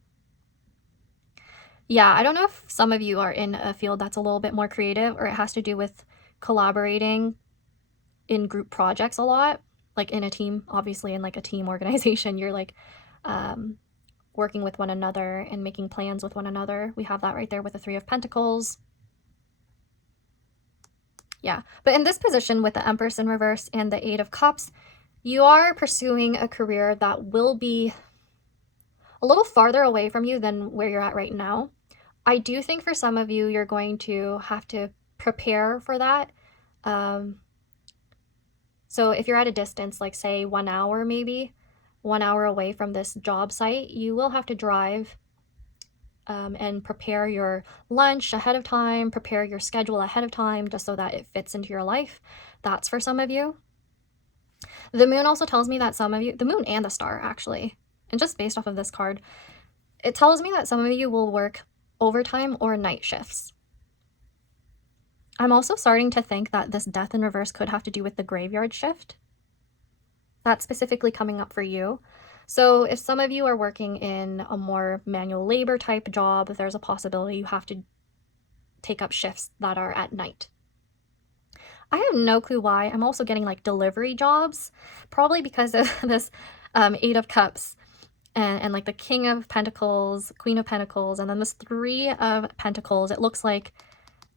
Yeah, I don't know if some of you are in a field that's a little bit more creative, or it has to do with collaborating in group projects a lot, like in a team. Obviously in like a team organization, you're like working with one another and making plans with one another. We have that right there with the Three of Pentacles. Yeah, but in this position with the Empress in reverse and the Eight of Cups, you are pursuing a career that will be a little farther away from you than where you're at right now. I do think for some of you, you're going to have to prepare for that. So if you're at a distance, like say 1 hour, maybe 1 hour away from this job site, you will have to drive and prepare your lunch ahead of time, prepare your schedule ahead of time just so that it fits into your life. That's for some of you. The moon also tells me that some of you, the moon and the star actually, and just based off of this card, it tells me that some of you will work overtime or night shifts. I'm also starting to think that this death in reverse could have to do with the graveyard shift. That's specifically coming up for you. So if some of you are working in a more manual labor type job, there's a possibility you have to take up shifts that are at night. I have no clue why. I'm also getting like delivery jobs, probably because of this Eight of Cups and like the King of Pentacles, Queen of Pentacles, and then this Three of Pentacles. It looks like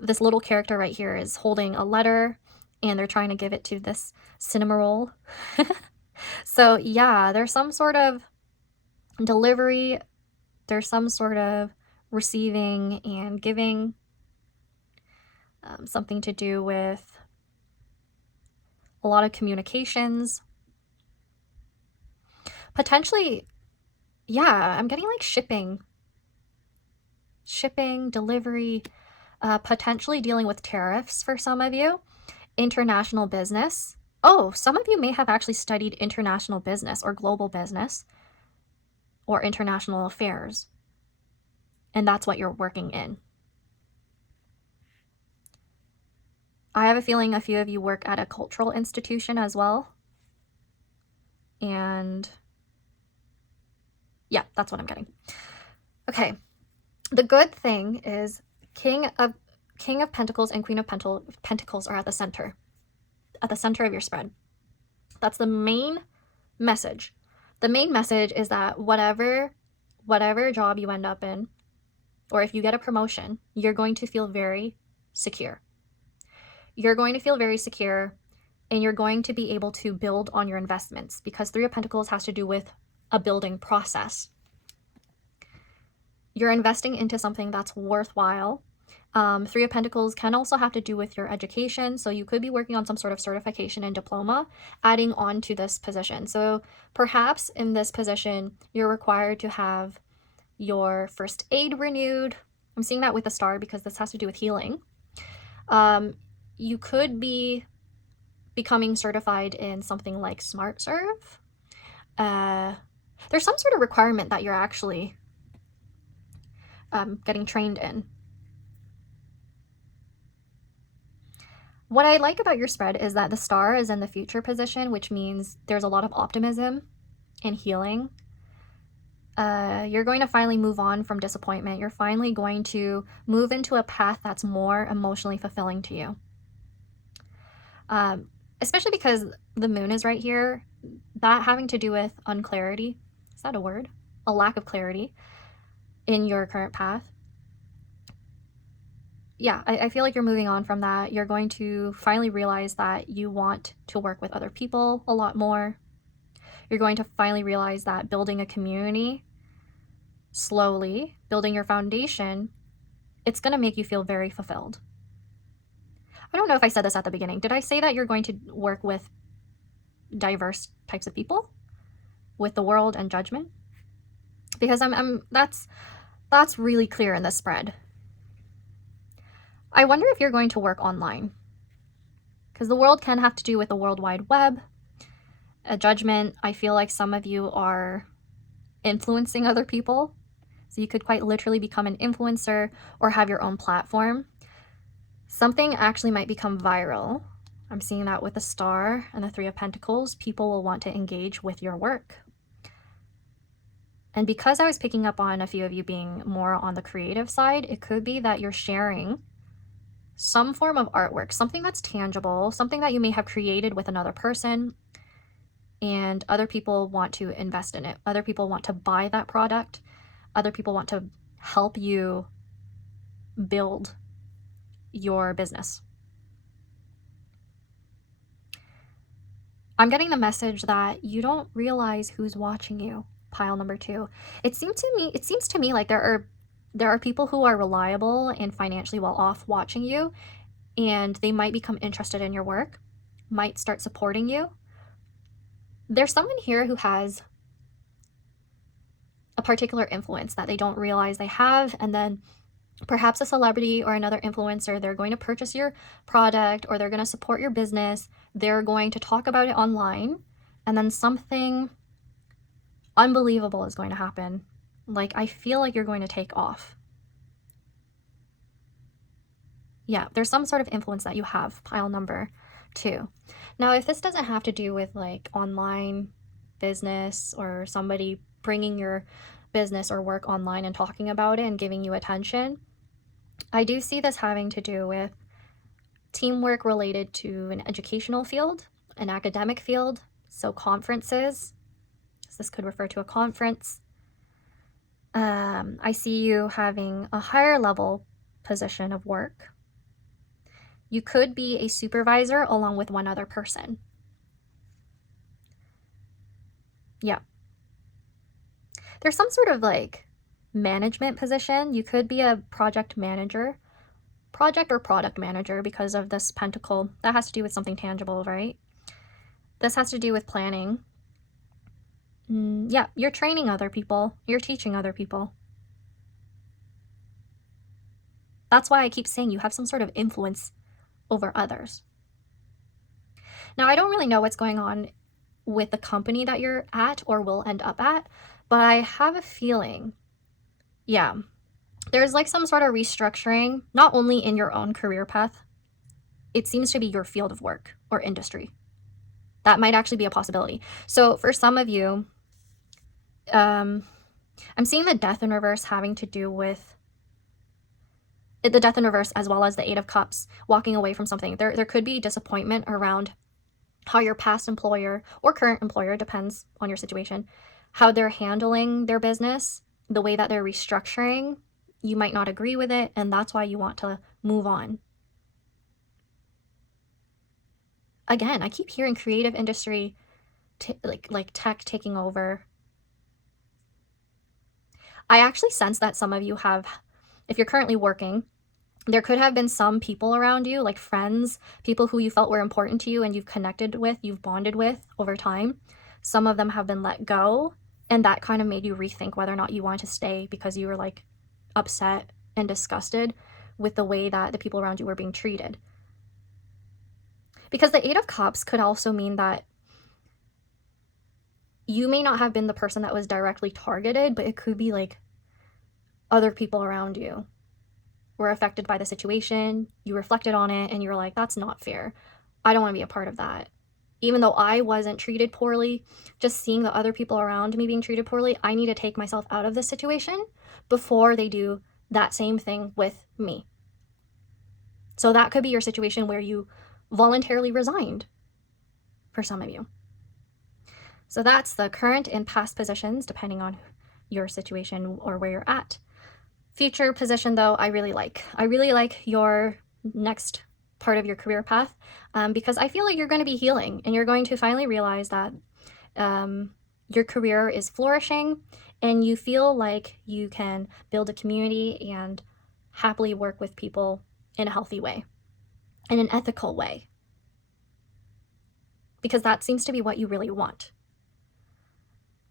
this little character right here is holding a letter and they're trying to give it to this Cinnamoroll. So yeah, there's some sort of delivery, there's some sort of receiving and giving, something to do with a lot of communications. Potentially, yeah, I'm getting like shipping, delivery, potentially dealing with tariffs for some of you, international business. Oh, some of you may have actually studied international business or global business or international affairs, and that's what you're working in. I have a feeling a few of you work at a cultural institution as well. And yeah, that's what I'm getting. Okay. The good thing is King of Pentacles and Queen of Pentacles are at the center of your spread. That's the main message. The main message is that whatever job you end up in, or if you get a promotion, you're going to feel very secure. You're going to feel very secure, and you're going to be able to build on your investments, because Three of Pentacles has to do with a building process. You're investing into something that's worthwhile. Three of Pentacles can also have to do with your education. So you could be working on some sort of certification and diploma, adding on to this position. So perhaps in this position, you're required to have your first aid renewed. I'm seeing that with the star because this has to do with healing. You could be becoming certified in something like Smart Serve. There's some sort of requirement that you're actually getting trained in. What I like about your spread is that the star is in the future position, which means there's a lot of optimism and healing. You're going to finally move on from disappointment. You're finally going to move into a path that's more emotionally fulfilling to you. Especially because the moon is right here, that having to do with unclarity. Is that a word? A lack of clarity in your current path. Yeah, I feel like you're moving on from that. You're going to finally realize that you want to work with other people a lot more. You're going to finally realize that building a community, slowly building your foundation, it's going to make you feel very fulfilled. I don't know if I said this at the beginning. Did I say that you're going to work with diverse types of people, with the world and judgment? Because that's really clear in this spread. I wonder if you're going to work online, because the world can have to do with the World Wide Web, a judgment. I feel like some of you are influencing other people. So you could quite literally become an influencer or have your own platform. Something actually might become viral. I'm seeing that with the star and the Three of Pentacles. People will want to engage with your work. And because I was picking up on a few of you being more on the creative side, it could be that you're sharing some form of artwork, something that's tangible, something that you may have created with another person, and other people want to invest in it. Other people want to buy that product. Other people want to help you build your business. I'm getting the message that you don't realize who's watching you, pile number 2. It seems to me like there are people who are reliable and financially well off watching you, and they might become interested in your work, might start supporting you. There's someone here who has a particular influence that they don't realize they have, and then perhaps a celebrity or another influencer, they're going to purchase your product or they're going to support your business. They're going to talk about it online, and then something unbelievable is going to happen. Like, I feel like you're going to take off. Yeah, there's some sort of influence that you have, pile number 2. Now, if this doesn't have to do with like online business or somebody bringing your business or work online and talking about it and giving you attention, I do see this having to do with teamwork related to an educational field, an academic field, so conferences. So this could refer to a conference. I see you having a higher level position of work. You could be a supervisor along with one other person. Yeah. There's some sort of like management position. You could be a project manager, project or product manager, because of this pentacle. That has to do with something tangible, right? This has to do with planning. Yeah, you're training other people. You're teaching other people. That's why I keep saying you have some sort of influence over others. Now, I don't really know what's going on with the company that you're at or will end up at, but I have a feeling, yeah, there's like some sort of restructuring, not only in your own career path, it seems to be your field of work or industry. That might actually be a possibility. So for some of you, I'm seeing the death in reverse having to do with the death in reverse, as well as the 8 of Cups, walking away from something. There could be disappointment around how your past employer or current employer, depends on your situation, how they're handling their business, the way that they're restructuring. You might not agree with it, and that's why you want to move on. Again, I keep hearing creative industry, like tech taking over. I actually sense that some of you have, if you're currently working, there could have been some people around you, like friends, people who you felt were important to you and you've connected with, you've bonded with over time. Some of them have been let go, and that kind of made you rethink whether or not you wanted to stay because you were like upset and disgusted with the way that the people around you were being treated. Because the 8 of Cups could also mean that you may not have been the person that was directly targeted, but it could be like other people around you were affected by the situation. You reflected on it and you were like, that's not fair. I don't want to be a part of that. Even though I wasn't treated poorly, just seeing the other people around me being treated poorly, I need to take myself out of this situation before they do that same thing with me. So that could be your situation where you voluntarily resigned for some of you. So that's the current and past positions, depending on your situation or where you're at. Future position, though, I really like. I really like your next part of your career path, because I feel like you're going to be healing and you're going to finally realize that your career is flourishing and you feel like you can build a community and happily work with people in a healthy way, in an ethical way, because that seems to be what you really want.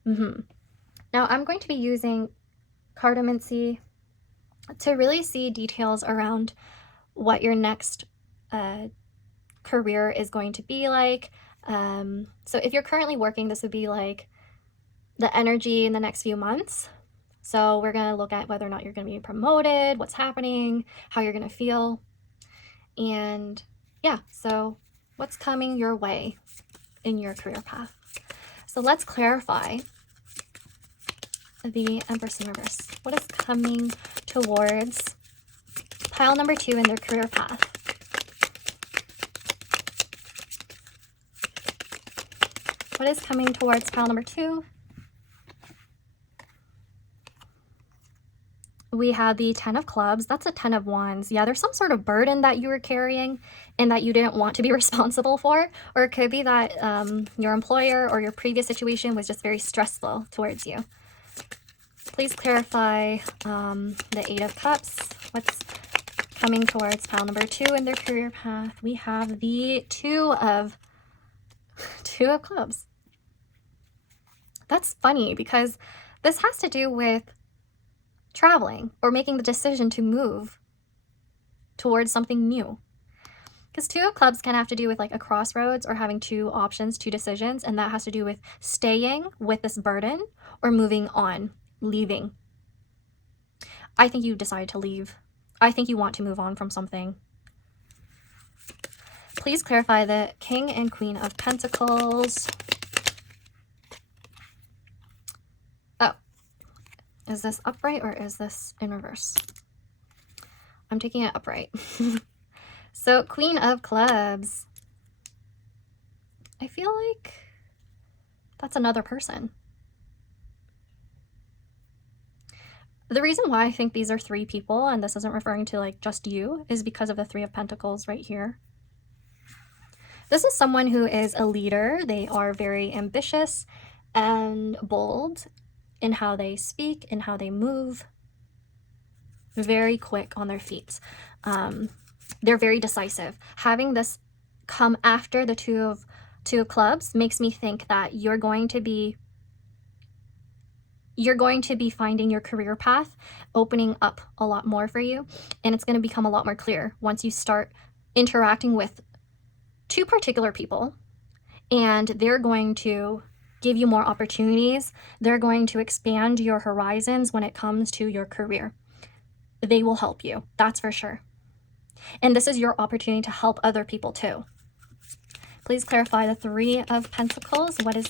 Now, I'm going to be using Cartomancy to really see details around what your next career is going to be like. So if you're currently working, this would be like the energy in the next few months. So we're going to look at whether or not you're going to be promoted, what's happening, how you're going to feel. And yeah, so what's coming your way in your career path. So let's clarify the Empress in reverse. What is coming towards pile number 2 in their career path? What is coming towards pile number 2? We have the 10 of Clubs. That's a 10 of Wands. Yeah, there's some sort of burden that you were carrying and that you didn't want to be responsible for. Or it could be that your employer or your previous situation was just very stressful towards you. Please clarify the 8 of Cups. What's coming towards pile number 2 in their career path? We have the 2 of Clubs. That's funny because This has to do with traveling or making the decision to move towards something new. Because Two of Clubs can have to do with like a crossroads or having two options, two decisions, and that has to do with staying with this burden or moving on, leaving. I think you decide to leave. I think you want to move on from something. Please clarify the King and Queen of Pentacles. Oh, is this upright or is this in reverse? I'm taking it upright. So Queen of Clubs. I feel like that's another person. The reason why I think these are three people, and this isn't referring to like just you, is because of the Three of Pentacles right here. This is someone who is a leader. They are very ambitious and bold in how they speak, in how they move. Very quick on their feet. They're very decisive. Having this come after the Two of Clubs makes me think that you're going to be finding your career path opening up a lot more for you, and it's going to become a lot more clear once you start interacting with two particular people, and they're going to give you more opportunities. They're going to expand your horizons when it comes to your career. They will help you, that's for sure. And this is your opportunity to help other people too. Please clarify the Three of Pentacles. What is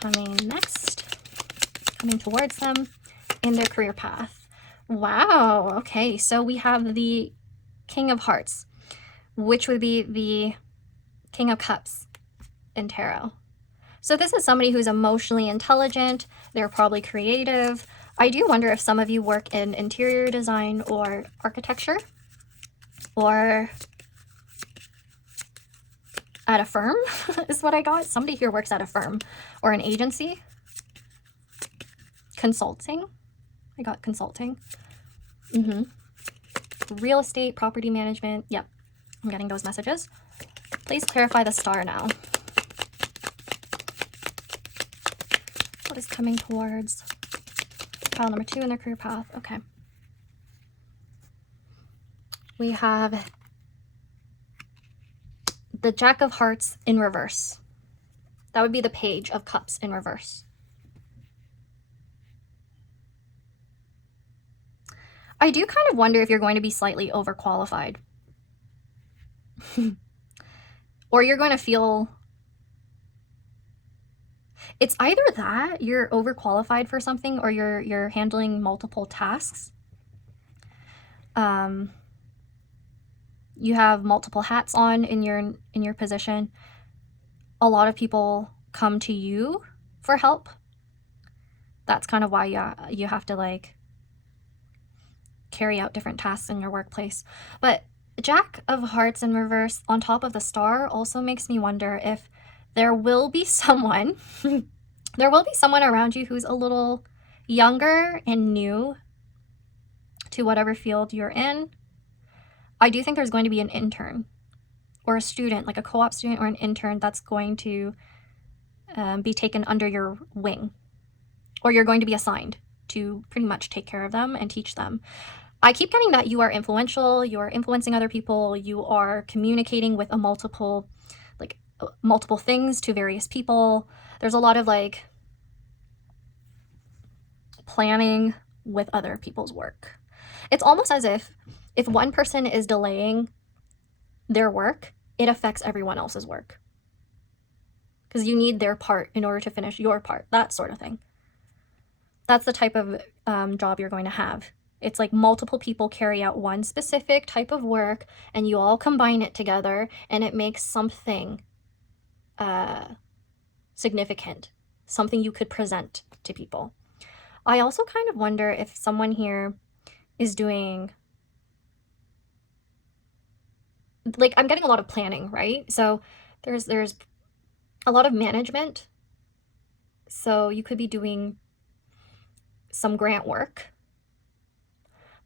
coming next? Coming towards them in their career path. Wow. Okay, so we have the King of Hearts, which would be the King of Cups in tarot. So this is somebody who's emotionally intelligent. They're probably creative. I do wonder if some of you work in interior design or architecture, or at a firm is what I got. Somebody here works at a firm or an agency. Consulting. I got consulting. Real estate, property management. Yep, I'm getting those messages. Please clarify the star now. What is coming towards pile number 2 in their career path? Okay. We have the Jack of Hearts in reverse. That would be the Page of Cups in reverse. I do kind of wonder if you're going to be slightly overqualified. Or you're going to feel... It's either that you're overqualified for something, or you're handling multiple tasks. You have multiple hats on in your position. A lot of people come to you for help. That's kind of why you have to like carry out different tasks in your workplace. But Jack of Hearts in reverse on top of the star also makes me wonder if there will be someone around you who's a little younger and new to whatever field you're in. I do think there's going to be an intern or a student, like a co-op student or an intern that's going to be taken under your wing, or you're going to be assigned to pretty much take care of them and teach them. I keep getting that you are influential, you are influencing other people, you are communicating with multiple things to various people. There's a lot of like planning with other people's work. It's almost as if one person is delaying their work, it affects everyone else's work. Because you need their part in order to finish your part, that sort of thing. That's the type of job you're going to have. It's like multiple people carry out one specific type of work, and you all combine it together, and it makes something significant, something you could present to people. I also kind of wonder if someone here is doing, like, I'm getting a lot of planning, right? So there's a lot of management. So you could be doing some grant work.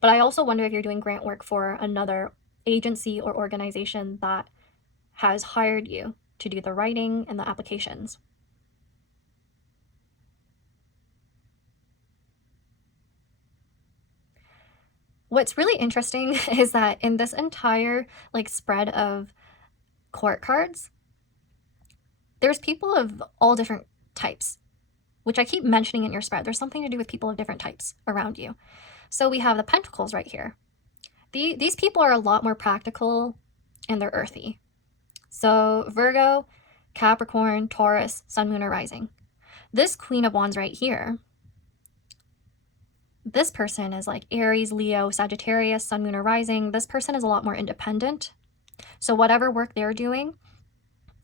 But I also wonder if you're doing grant work for another agency or organization that has hired you to do the writing and the applications. What's really interesting is that in this entire like spread of court cards, there's people of all different types, which I keep mentioning in your spread. There's something to do with people of different types around you. So we have the Pentacles right here. These people are a lot more practical and they're earthy. So Virgo, Capricorn, Taurus, Sun, Moon, or Rising. This Queen of Wands right here, this person is like Aries, Leo, Sagittarius, Sun, Moon, or Rising. This person is a lot more independent. So whatever work they're doing,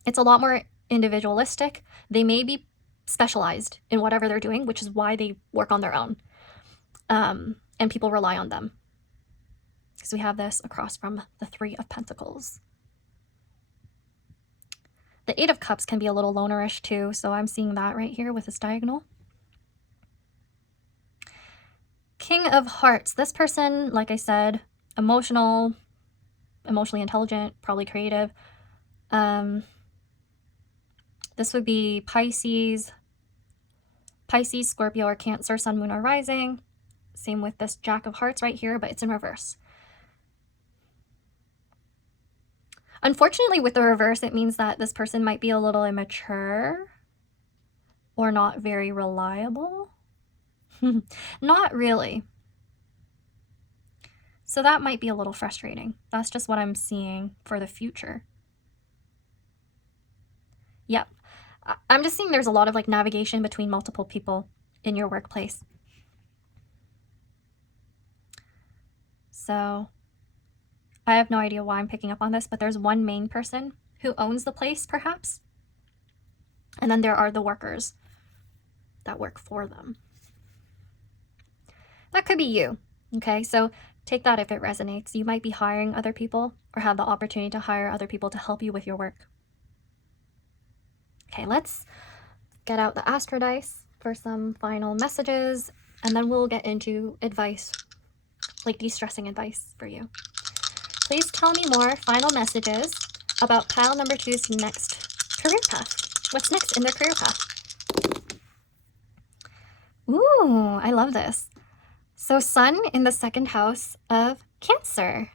it's a lot more individualistic. They may be specialized in whatever they're doing, which is why they work on their own. And people rely on them. Because we have this across from the Three of Pentacles. The Eight of Cups can be a little lonerish too, so I'm seeing that right here with this diagonal. King of Hearts. This person, like I said, emotionally intelligent, probably creative. This would be Pisces, Scorpio, or Cancer, Sun, Moon, or Rising. Same with this Jack of Hearts right here, but it's in reverse. Unfortunately, with the reverse, it means that this person might be a little immature or not very reliable. Not really. So that might be a little frustrating. That's just what I'm seeing for the future. Yep. I'm just seeing there's a lot of like navigation between multiple people in your workplace. So I have no idea why I'm picking up on this, but there's one main person who owns the place, perhaps. And then there are the workers that work for them. That could be you, okay? So take that if it resonates. You might be hiring other people or have the opportunity to hire other people to help you with your work. Okay, let's get out the Astro Dice for some final messages, and then we'll get into advice, like de-stressing advice for you. Please tell me more final messages about pile number 2's next career path. What's next in their career path? Ooh, I love this. So Sun in the second house of Cancer.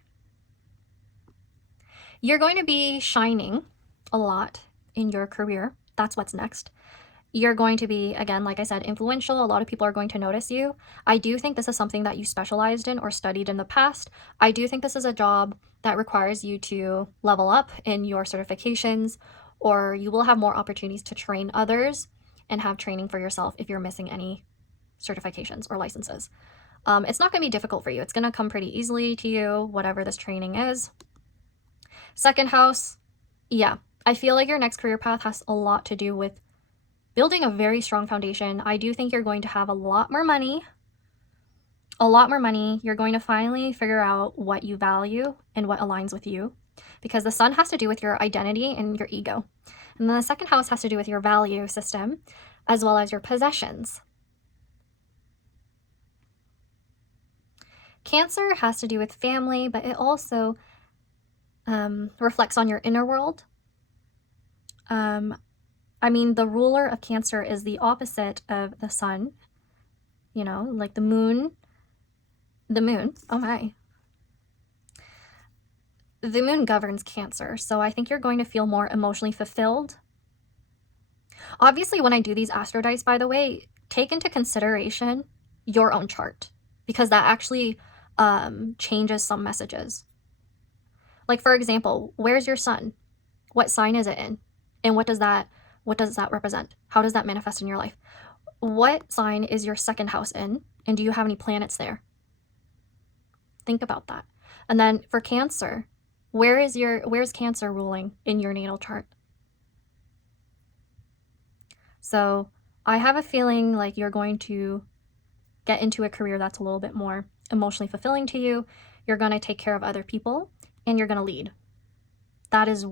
You're going to be shining a lot in your career. That's what's next. You're going to be, again, like I said, influential. A lot of people are going to notice you. I do think this is something that you specialized in or studied in the past. I do think this is a job that requires you to level up in your certifications, or you will have more opportunities to train others and have training for yourself if you're missing any certifications or licenses. It's not going to be difficult for you. It's going to come pretty easily to you, whatever this training is. Second house, yeah. I feel like your next career path has a lot to do with building a very strong foundation. I do think you're going to have a lot more money. You're going to finally figure out what you value and what aligns with you, because the Sun has to do with your identity and your ego. And then the second house has to do with your value system as well as your possessions. Cancer has to do with family, but it also reflects on your inner world. I mean, the ruler of Cancer is the opposite of the Sun, you know, like the moon, oh my. The moon governs Cancer, so I think you're going to feel more emotionally fulfilled. Obviously, when I do these Astro Dice, by the way, take into consideration your own chart, because that actually changes some messages. Like, for example, where's your Sun? What sign is it in? And what does that represent? How does that manifest in your life? What sign is your second house in? And do you have any planets there? Think about that. And then for Cancer, where's Cancer ruling in your natal chart? So I have a feeling like you're going to get into a career that's a little bit more emotionally fulfilling to you. You're going to take care of other people and you're going to lead. That is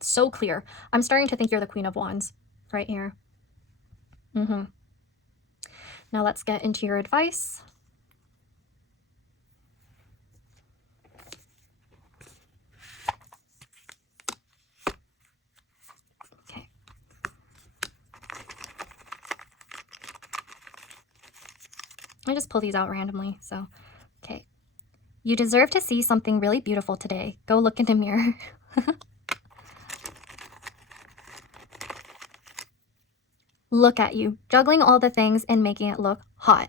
so clear. I'm starting to think you're the Queen of Wands right here. Now let's get into your advice. Okay. I just pull these out randomly, so okay. You deserve to see something really beautiful today. Go look in the mirror. Look at you, juggling all the things and making it look hot.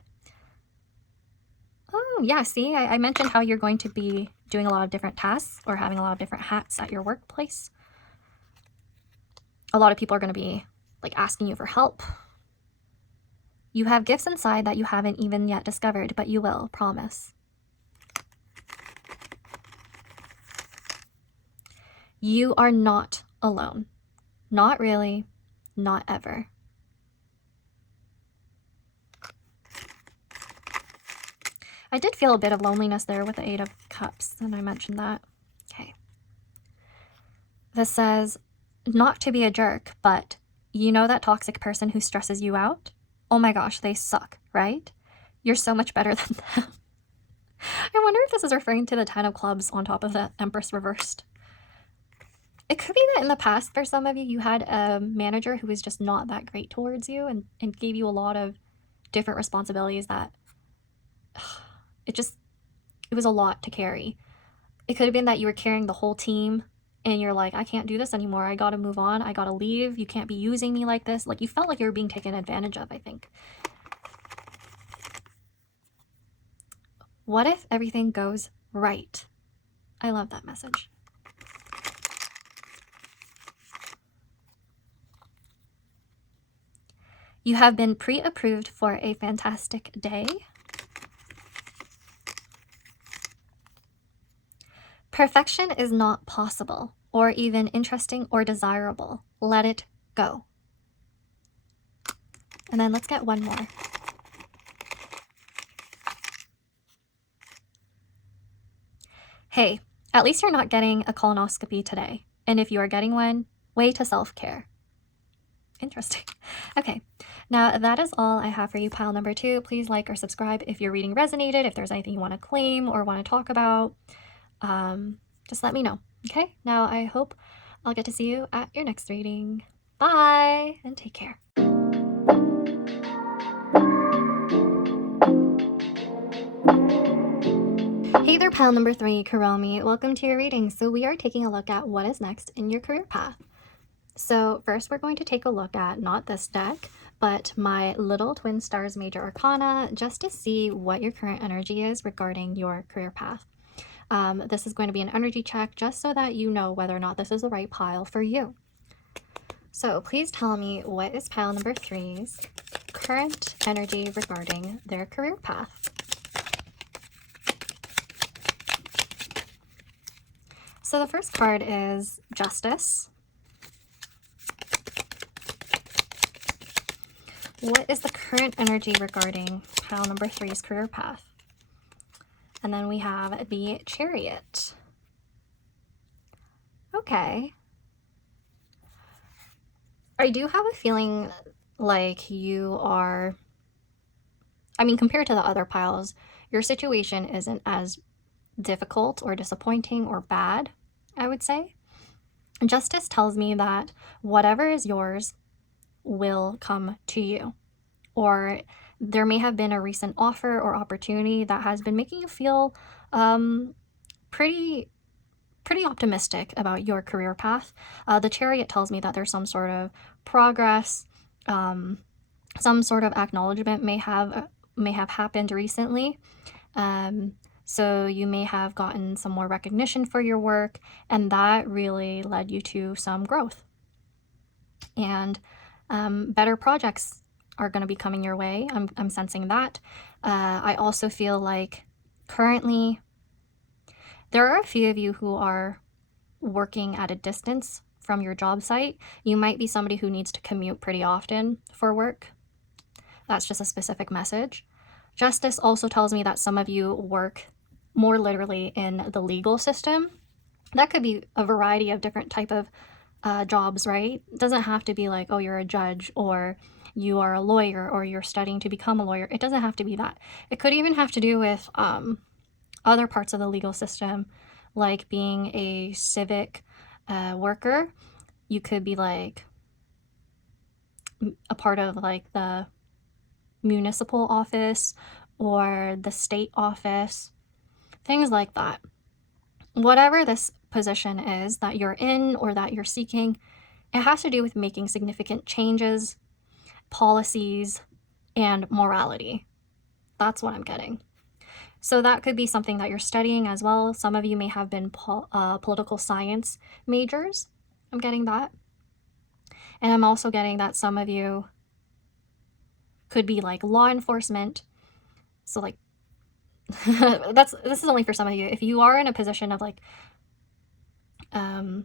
Oh, yeah, see, I mentioned how you're going to be doing a lot of different tasks or having a lot of different hats at your workplace. A lot of people are going to be like asking you for help. You have gifts inside that you haven't even yet discovered, but you will, promise. You are not alone. Not really, not ever. I did feel a bit of loneliness there with the 8 of Cups, and I mentioned that. Okay. This says, not to be a jerk, but you know that toxic person who stresses you out? Oh my gosh, they suck, right? You're so much better than them. I wonder if this is referring to the 10 of Clubs on top of the Empress reversed. It could be that in the past, for some of you, you had a manager who was just not that great towards you and gave you a lot of different responsibilities that it was a lot to carry. It could have been that you were carrying the whole team and you're like, I can't do this anymore. I gotta move on. I gotta leave. You can't be using me like this. Like, you felt like you were being taken advantage of, I think. What if everything goes right? I love that message. You have been pre-approved for a fantastic day. Perfection is not possible, or even interesting or desirable. Let it go. And then let's get one more. Hey, at least you're not getting a colonoscopy today. And if you are getting one, way to self-care. Interesting. Okay, now that is all I have for you, pile number 2. Please like or subscribe if your reading resonated, if there's anything you want to claim or want to talk about. Just let me know. Okay, now I hope I'll get to see you at your next reading. Bye, and take care. Hey there, pile number 3, Kuromi. Welcome to your reading. So we are taking a look at what is next in your career path. So first we're going to take a look at not this deck, but my little Twin Stars Major Arcana, just to see what your current energy is regarding your career path. This is going to be an energy check just so that you know whether or not this is the right pile for you. So please tell me, what is pile number 3's current energy regarding their career path? So the first card is Justice. What is the current energy regarding pile number 3's career path? And then we have the Chariot. Okay. I do have a feeling like you are, I mean, compared to the other piles, your situation isn't as difficult or disappointing or bad, I would say. Justice tells me that whatever is yours will come to you, or there may have been a recent offer or opportunity that has been making you feel pretty optimistic about your career path. The Chariot tells me that there's some sort of progress, some sort of acknowledgement may have happened recently. So you may have gotten some more recognition for your work, and that really led you to some growth. And better projects are going to be coming your way. I'm sensing that. I also feel like currently there are a few of you who are working at a distance from your job site. You might be somebody who needs to commute pretty often for work. That's just a specific message. Justice also tells me that some of you work more literally in the legal system. That could be a variety of different type of jobs, right? It doesn't have to be like, oh, you're a judge or you are a lawyer or you're studying to become a lawyer. It doesn't have to be that. It could even have to do with other parts of the legal system, like being a civic worker. You could be like a part of like the municipal office or the state office. things like that. Whatever this position is that you're in or that you're seeking, it has to do with making significant changes, policies, and morality. That's what I'm getting. So that could be something that you're studying as well. Some of you may have been political science majors. I'm getting that. And I'm also getting that some of you could be like law enforcement. So like, this is only for some of you. If you are in a position of like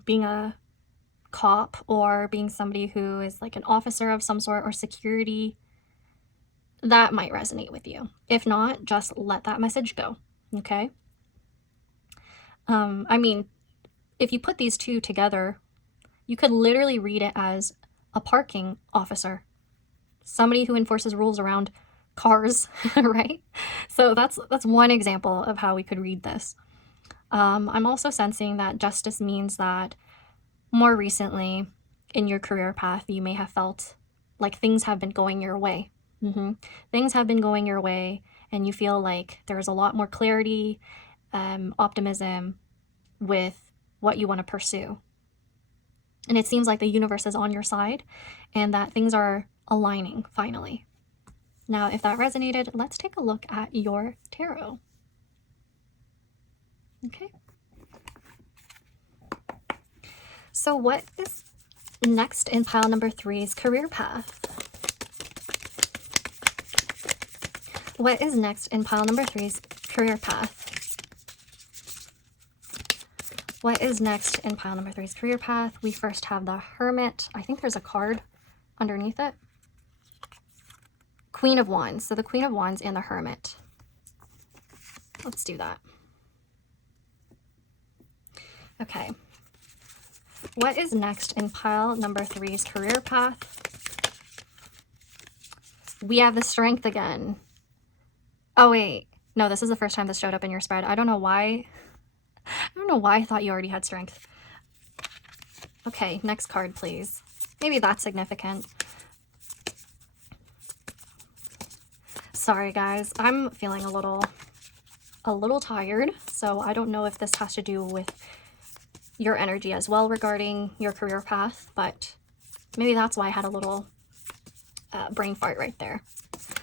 being a cop or being somebody who is like an officer of some sort or security, that might resonate with you. If not, just let that message go, okay? I mean, if you put these two together, you could literally read it as a parking officer, somebody who enforces rules around cars, right? So that's one example of how we could read this. I'm also sensing that justice means that more recently in your career path, you may have felt like things have been going your way. Things have been going your way, and you feel like there's a lot more clarity, optimism with what you want to pursue. And it seems like the universe is on your side and that things are aligning finally. Now, if that resonated, let's take a look at your tarot. Okay. So what is next in pile number 3's career path? What is next in pile number 3's career path? What is next in pile number 3's career path? We first have the Hermit. I think there's a card underneath it. Queen of Wands. So the Queen of Wands and the Hermit. Let's do that. Okay. What is next in pile number 3's career path? We have the Strength again. Oh, wait. No, this is the first time this showed up in your spread. I don't know why. I thought you already had Strength. Okay, next card, please. Maybe that's significant. Sorry, guys. I'm feeling a little tired, so I don't know if this has to do with your energy as well regarding your career path, but maybe that's why I had a little brain fart right there.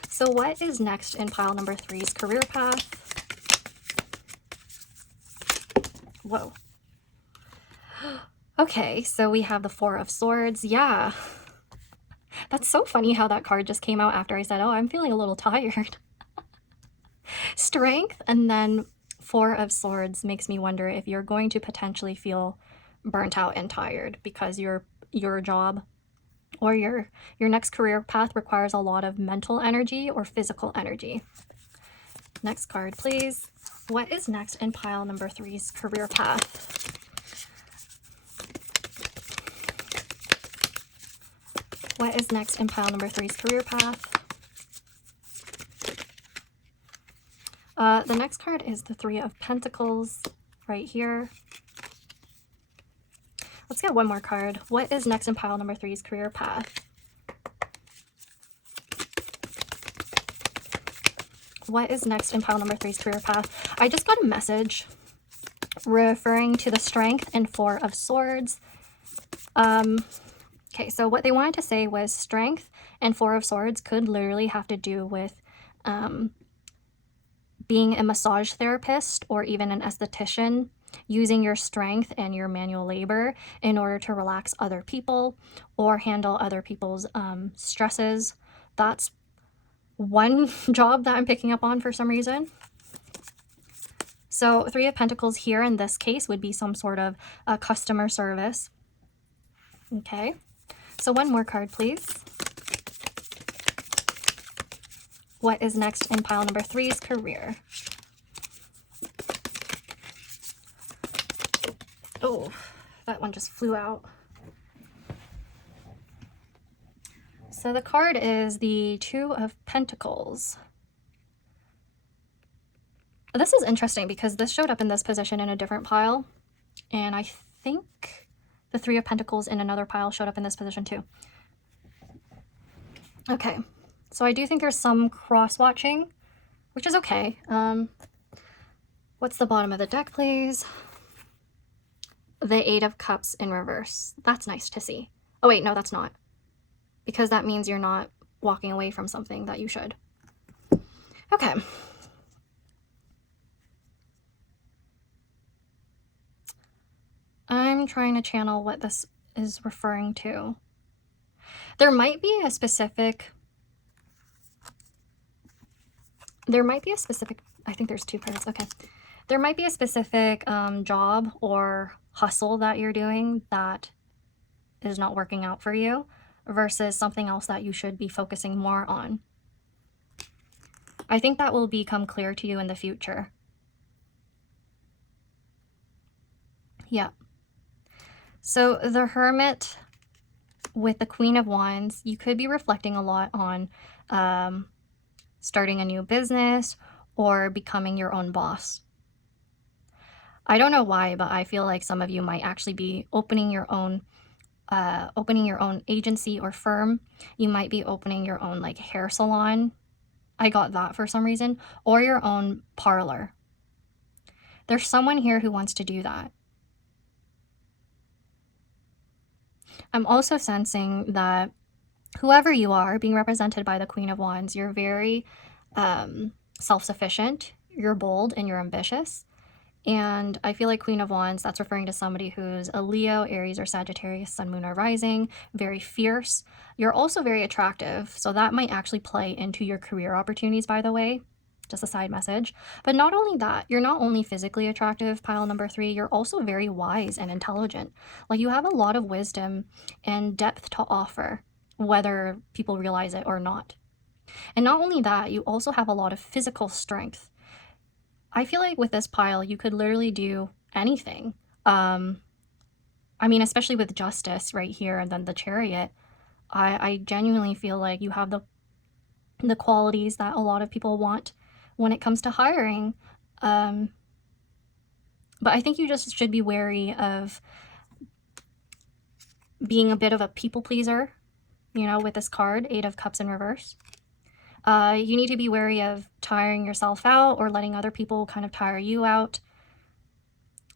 So what is next in pile number 3's career path? Whoa. Okay, so we have the Four of Swords. Yeah. That's so funny how that card just came out after I said, oh, I'm feeling a little tired. Strength and then Four of Swords makes me wonder if you're going to potentially feel burnt out and tired because your job or your next career path requires a lot of mental energy or physical energy. Next card, please. What is next in pile number 3's career path? What is next in pile number 3's career path? The next card is the Three of Pentacles right here. Let's get one more card. What is next in pile number 3's career path? What is next in pile number 3's career path? I just got a message referring to the Strength and Four of Swords. Okay, so what they wanted to say was Strength and Four of Swords could literally have to do with being a massage therapist or even an esthetician, using your strength and your manual labor in order to relax other people or handle other people's stresses. That's one job that I'm picking up on for some reason. So Three of Pentacles here in this case would be some sort of customer service. Okay, so one more card, please. What is next in pile number 3's career? Oh, that one just flew out. So the card is the Two of Pentacles. This is interesting because this showed up in this position in a different pile. And I think the Three of Pentacles in another pile showed up in this position too. Okay, so I do think there's some cross-watching, which is okay. What's the bottom of the deck, please? The Eight of Cups in reverse. That's nice to see. Oh wait, no, that's not. Because that means you're not walking away from something that you should. Okay. I'm trying to channel what this is referring to. There might be a specific, I think there's two cards, okay. There might be a specific job or hustle that you're doing that is not working out for you versus something else that you should be focusing more on. I think that will become clear to you in the future. Yeah. So the Hermit with the Queen of Wands, you could be reflecting a lot on starting a new business or becoming your own boss. I don't know why, but I feel like some of you might actually be opening your own agency or firm. You might be opening your own like hair salon. I got that for some reason, or your own parlor. There's someone here who wants to do that. I'm also sensing that whoever you are, being represented by the Queen of Wands, you're very self-sufficient, you're bold, and you're ambitious. And I feel like Queen of Wands, that's referring to somebody who's a Leo, Aries, or Sagittarius, Sun, Moon, or Rising, very fierce. You're also very attractive, so that might actually play into your career opportunities, by the way. Just a side message. But not only that, you're not only physically attractive, pile number 3, you're also very wise and intelligent. Like, you have a lot of wisdom and depth to offer, whether people realize it or not. And not only that, you also have a lot of physical strength. I feel like with this pile, you could literally do anything. I mean, especially with Justice right here and then the Chariot, I genuinely feel like you have the qualities that a lot of people want when it comes to hiring. But I think you just should be wary of being a bit of a people pleaser, you know, with this card, Eight of Cups in reverse. You need to be wary of tiring yourself out or letting other people kind of tire you out,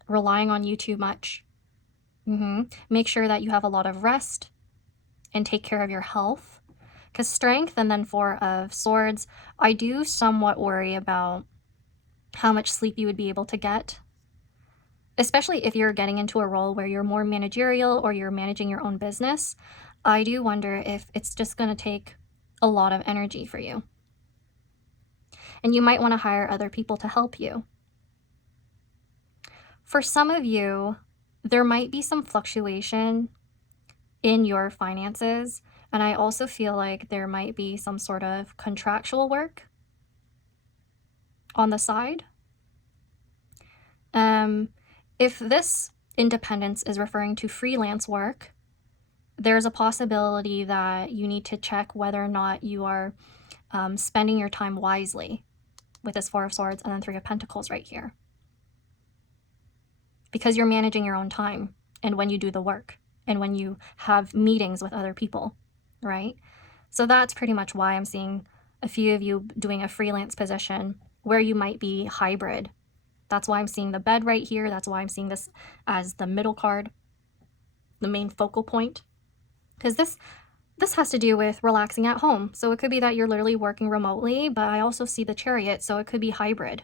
relying on you too much. Make sure that you have a lot of rest and take care of your health. Because Strength and then Four of Swords, I do somewhat worry about how much sleep you would be able to get, especially if you're getting into a role where you're more managerial or you're managing your own business. I do wonder if it's just going to take a lot of energy for you. And you might want to hire other people to help you. For some of you, there might be some fluctuation in your finances. And I also feel like there might be some sort of contractual work on the side. If this independence is referring to freelance work, there's a possibility that you need to check whether or not you are spending your time wisely with this Four of Swords and then Three of Pentacles right here. Because you're managing your own time and when you do the work and when you have meetings with other people, right? So that's pretty much why I'm seeing a few of you doing a freelance position where you might be hybrid. That's why I'm seeing the bed right here. That's why I'm seeing this as the middle card, the main focal point. Because this has to do with relaxing at home. So it could be that you're literally working remotely, but I also see the Chariot, so it could be hybrid.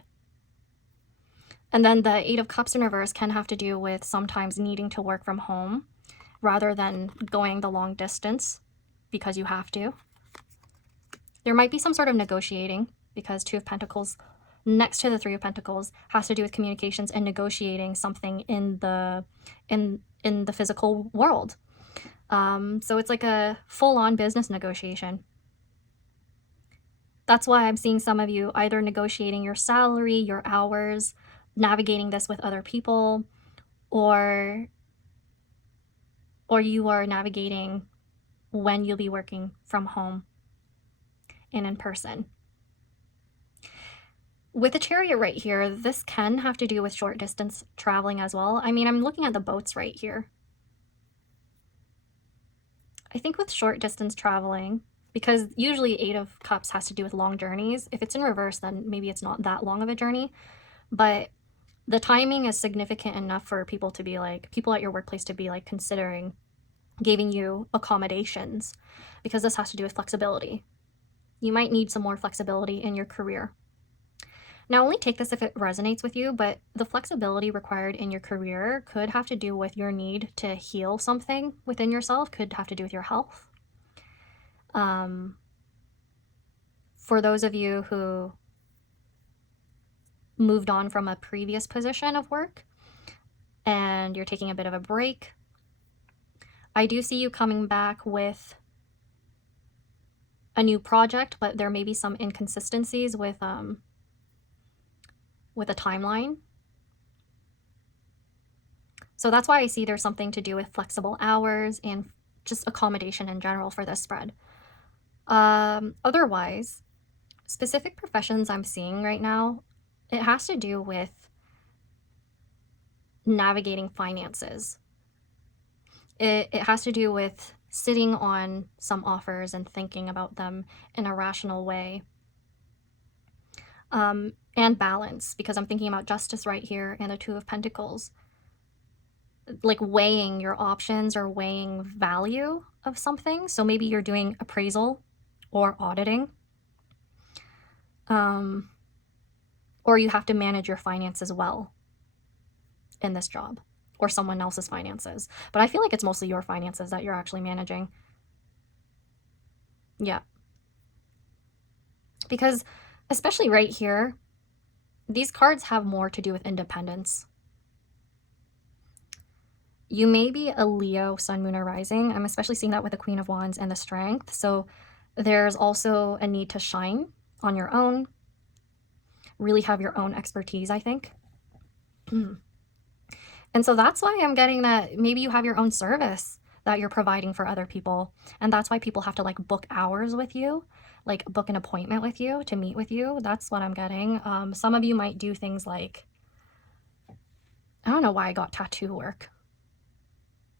And then the Eight of Cups in reverse can have to do with sometimes needing to work from home rather than going the long distance because you have to. There might be some sort of negotiating because Two of Pentacles next to the Three of Pentacles has to do with communications and negotiating something in the physical world. So it's like a full-on business negotiation. That's why I'm seeing some of you either negotiating your salary, your hours, navigating this with other people, or you are navigating when you'll be working from home and in person. With the Chariot right here, this can have to do with short distance traveling as well. I mean, I'm looking at the boats right here. I think with short distance traveling, because usually Eight of Cups has to do with long journeys. If it's in reverse, then maybe it's not that long of a journey. But the timing is significant enough for people to be like, people at your workplace to be like considering giving you accommodations, because this has to do with flexibility. You might need some more flexibility in your career. Now, only take this if it resonates with you, but the flexibility required in your career could have to do with your need to heal something within yourself, could have to do with your health. For those of you who moved on from a previous position of work and you're taking a bit of a break, I do see you coming back with a new project, but there may be some inconsistencies with a timeline. So that's why I see there's something to do with flexible hours and just accommodation in general for this spread. Otherwise, specific professions I'm seeing right now, it has to do with navigating finances. It has to do with sitting on some offers and thinking about them in a rational way. And balance, because I'm thinking about justice right here and the Two of Pentacles. Like weighing your options or weighing value of something. So maybe you're doing appraisal or auditing. Or you have to manage your finances well in this job, or someone else's finances. But I feel like it's mostly your finances that you're actually managing. Yeah. Because especially right here, these cards have more to do with independence. You may be a Leo, Sun, Moon, or Rising. I'm especially seeing that with the Queen of Wands and the Strength. So there's also a need to shine on your own, really have your own expertise, I think. And so that's why I'm getting that maybe you have your own service that you're providing for other people. And that's why people have to like book hours with you, like book an appointment with you to meet with you. That's what I'm getting. Some of you might do things like, I don't know why I got tattoo work.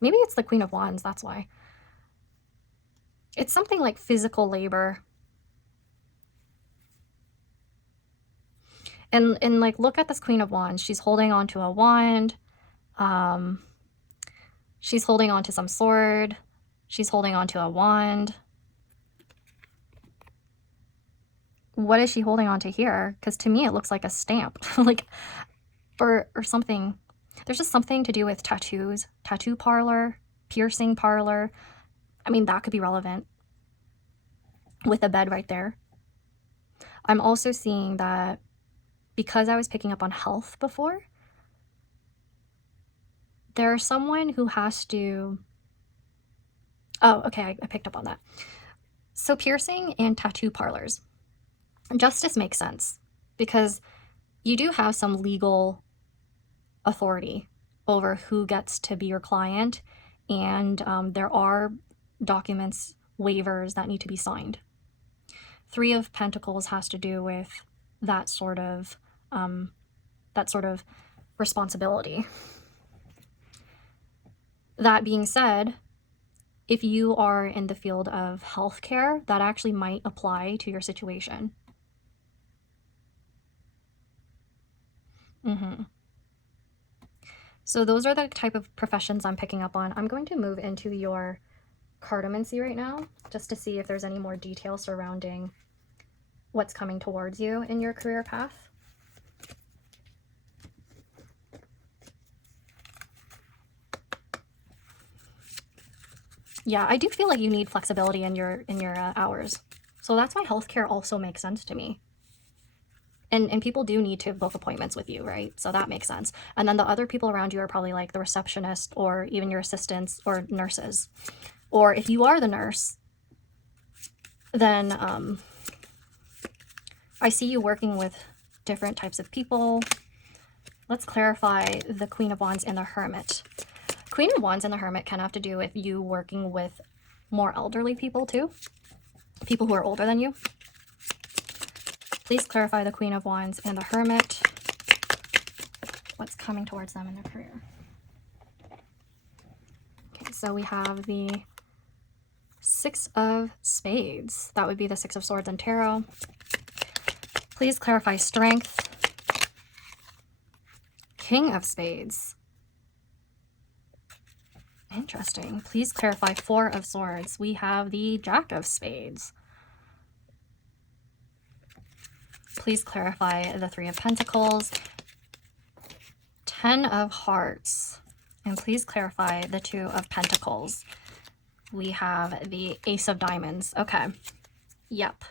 Maybe it's the Queen of Wands, that's why. It's something like physical labor. And like, look at this Queen of Wands. She's holding on to a wand. She's holding on to some sword. She's holding on to a wand. What is she holding on to here? Because to me, it looks like a stamp, like, or something. There's just something to do with tattoos, tattoo parlor, piercing parlor. I mean, that could be relevant with a bed right there. I'm also seeing that because I was picking up on health before, there's someone who has to, oh, okay, I picked up on that. So piercing and tattoo parlors. Justice makes sense because you do have some legal authority over who gets to be your client, and there are documents, waivers that need to be signed. Three of Pentacles has to do with that sort of responsibility. That being said, if you are in the field of healthcare, that actually might apply to your situation. So those are the type of professions I'm picking up on. I'm going to move into your Cartomancy right now, just to see if there's any more detail surrounding what's coming towards you in your career path. Yeah, I do feel like you need flexibility in your hours. So that's why healthcare also makes sense to me. And people do need to book appointments with you, right? So that makes sense. And then the other people around you are probably like the receptionist or even your assistants or nurses. Or if you are the nurse, then I see you working with different types of people. Let's clarify the Queen of Wands and the Hermit. Queen of Wands and the Hermit can have to do with you working with more elderly people too. People who are older than you. Please clarify the Queen of Wands and the Hermit. What's coming towards them in their career? Okay, so we have the Six of Spades. That would be the Six of Swords and Tarot. Please clarify strength. King of Spades. Interesting. Please clarify. Four of Swords. We have the Jack of Spades. Please clarify the Three of Pentacles. 10 of Hearts. And please clarify the Two of Pentacles. We have the Ace of Diamonds. Okay. Yep.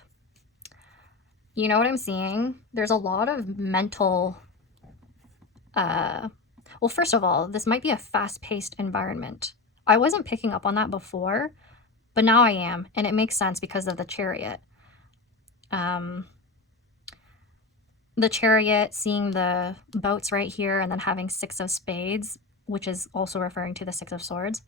You know what I'm seeing? There's a lot of mental... well, first of all, this might be a fast-paced environment. I wasn't picking up on that before, but now I am, and it makes sense because of the Chariot. The Chariot, seeing the boats right here, and then having Six of Spades, which is also referring to the Six of Swords.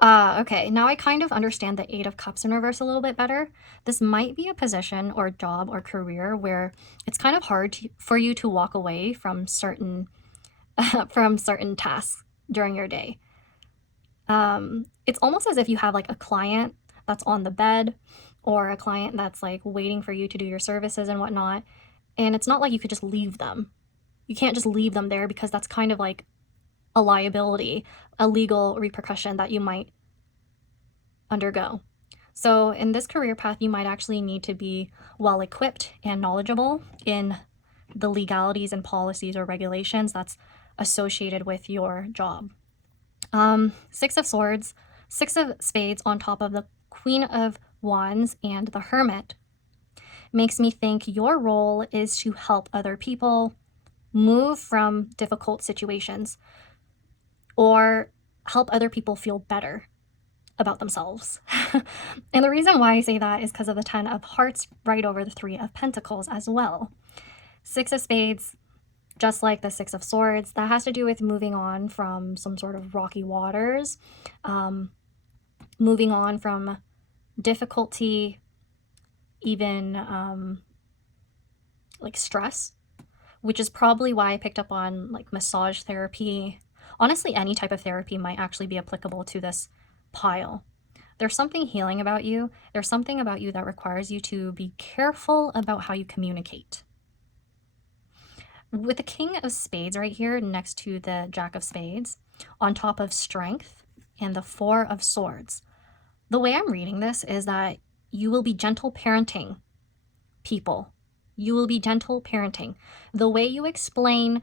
Okay, now I kind of understand the Eight of Cups in reverse a little bit better. This might be a position or job or career where it's kind of hard for you to walk away from certain tasks during your day. It's almost as if you have like a client that's on the bed, or a client that's like waiting for you to do your services and whatnot, and it's not like you could just leave them. You can't just leave them there because that's kind of like a liability, a legal repercussion that you might undergo. So in this career path, you might actually need to be well equipped and knowledgeable in the legalities and policies or regulations that's associated with your job. Six of Swords, Six of Spades on top of the Queen of Wands and the Hermit makes me think your role is to help other people move from difficult situations, or help other people feel better about themselves. And the reason why I say that is because of the 10 of Hearts right over the 3 of Pentacles as well. Six of Spades, just like the Six of Swords, that has to do with moving on from some sort of rocky waters, moving on from difficulty, even like stress, which is probably why I picked up on like massage therapy. Honestly, any type of therapy might actually be applicable to this pile. There's something healing about you. There's something about you that requires you to be careful about how you communicate. With the King of Spades right here next to the Jack of Spades, on top of Strength and the Four of Swords, the way I'm reading this is that you will be gentle parenting people. You will be gentle parenting. The way you explain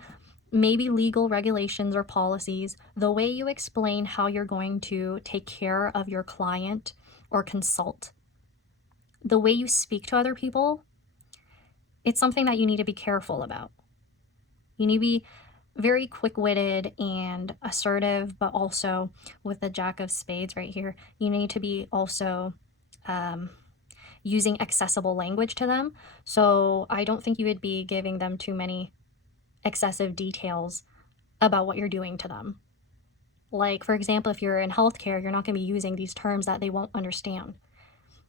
maybe legal regulations or policies, the way you explain how you're going to take care of your client or consult, the way you speak to other people, it's something that you need to be careful about. You need to be very quick-witted and assertive, but also with the Jack of Spades right here, you need to be also using accessible language to them. So I don't think you would be giving them too many excessive details about what you're doing to them. Like, for example, if you're in healthcare, you're not going to be using these terms that they won't understand.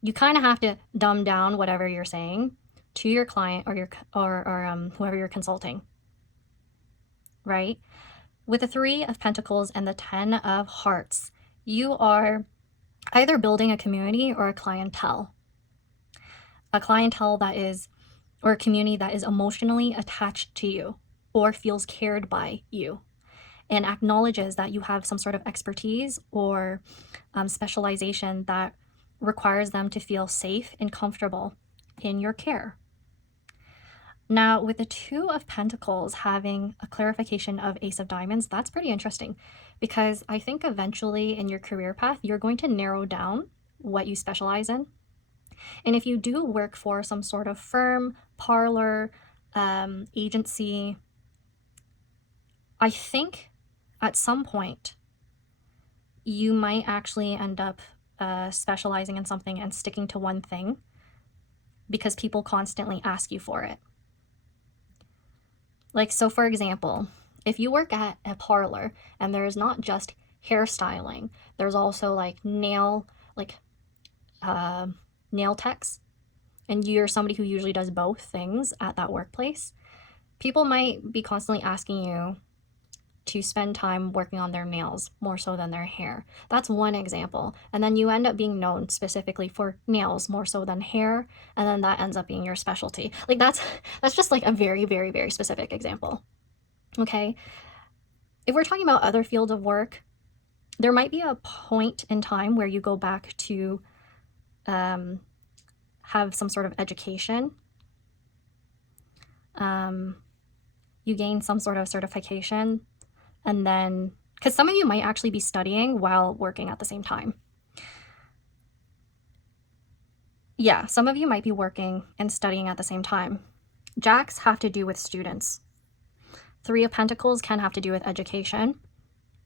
You kind of have to dumb down whatever you're saying to your client or whoever you're consulting, right? With the 3 of Pentacles and the 10 of Hearts, you are either building a community or a clientele that is, or a community that is emotionally attached to you or feels cared by you and acknowledges that you have some sort of expertise or specialization that requires them to feel safe and comfortable in your care. Now, with the 2 of Pentacles having a clarification of Ace of Diamonds, that's pretty interesting because I think eventually in your career path, you're going to narrow down what you specialize in. And if you do work for some sort of firm, parlor, agency, I think at some point you might actually end up specializing in something and sticking to one thing because people constantly ask you for it. Like, so for example, if you work at a parlor and there's not just hairstyling, there's also like nail techs, and you're somebody who usually does both things at that workplace, people might be constantly asking you to spend time working on their nails more so than their hair. That's one example. And then you end up being known specifically for nails more so than hair, and then that ends up being your specialty. Like that's just like a very, very, very specific example. Okay? If we're talking about other fields of work, there might be a point in time where you go back to have some sort of education. You gain some sort of certification, and then, because some of you might actually be studying while working at the same time. Yeah, some of you might be working and studying at the same time. Jacks have to do with students. Three of Pentacles can have to do with education,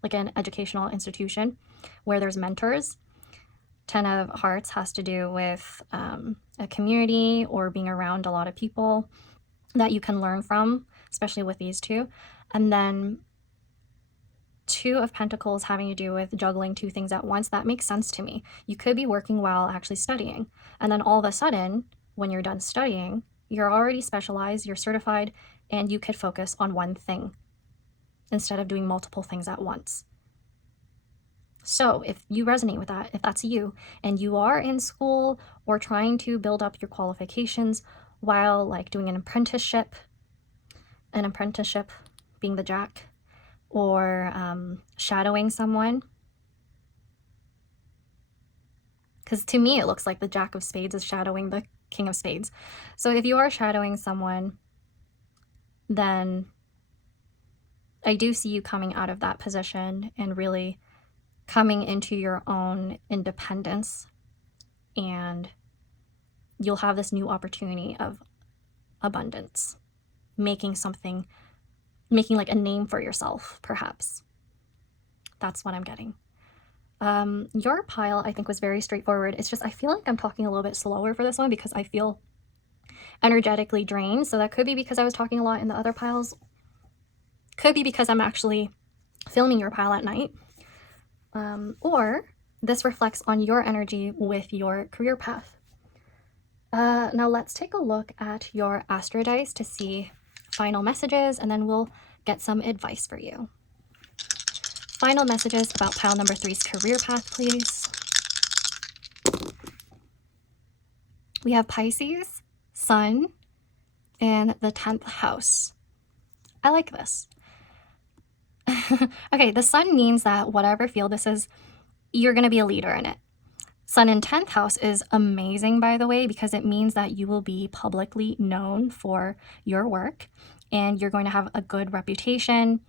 like an educational institution where there's mentors. 10 of Hearts has to do with a community or being around a lot of people that you can learn from, especially with these two. And then 2 of Pentacles having to do with juggling 2 things at once. That makes sense to me. You could be working while actually studying. And then all of a sudden, when you're done studying, you're already specialized, you're certified, and you could focus on one thing instead of doing multiple things at once. So if you resonate with that, if that's you, and you are in school or trying to build up your qualifications while like doing an apprenticeship being the Jack, or shadowing someone, because to me it looks like the Jack of Spades is shadowing the King of Spades. So if you are shadowing someone, then I do see you coming out of that position and really coming into your own independence, and you'll have this new opportunity of abundance, making like a name for yourself, perhaps. That's what I'm getting. Your pile, I think, was very straightforward. It's just I feel like I'm talking a little bit slower for this one because I feel energetically drained. So that could be because I was talking a lot in the other piles. Could be because I'm actually filming your pile at night. Or this reflects on your energy with your career path. Now let's take a look at your Astro Dice to see final messages, and then we'll get some advice for you. Final messages about pile number 3's career path, please. We have Pisces, Sun, and the 10th house. I like this. Okay, the Sun means that whatever field this is, you're going to be a leader in it. Sun in 10th house is amazing, by the way, because it means that you will be publicly known for your work and you're going to have a good reputation.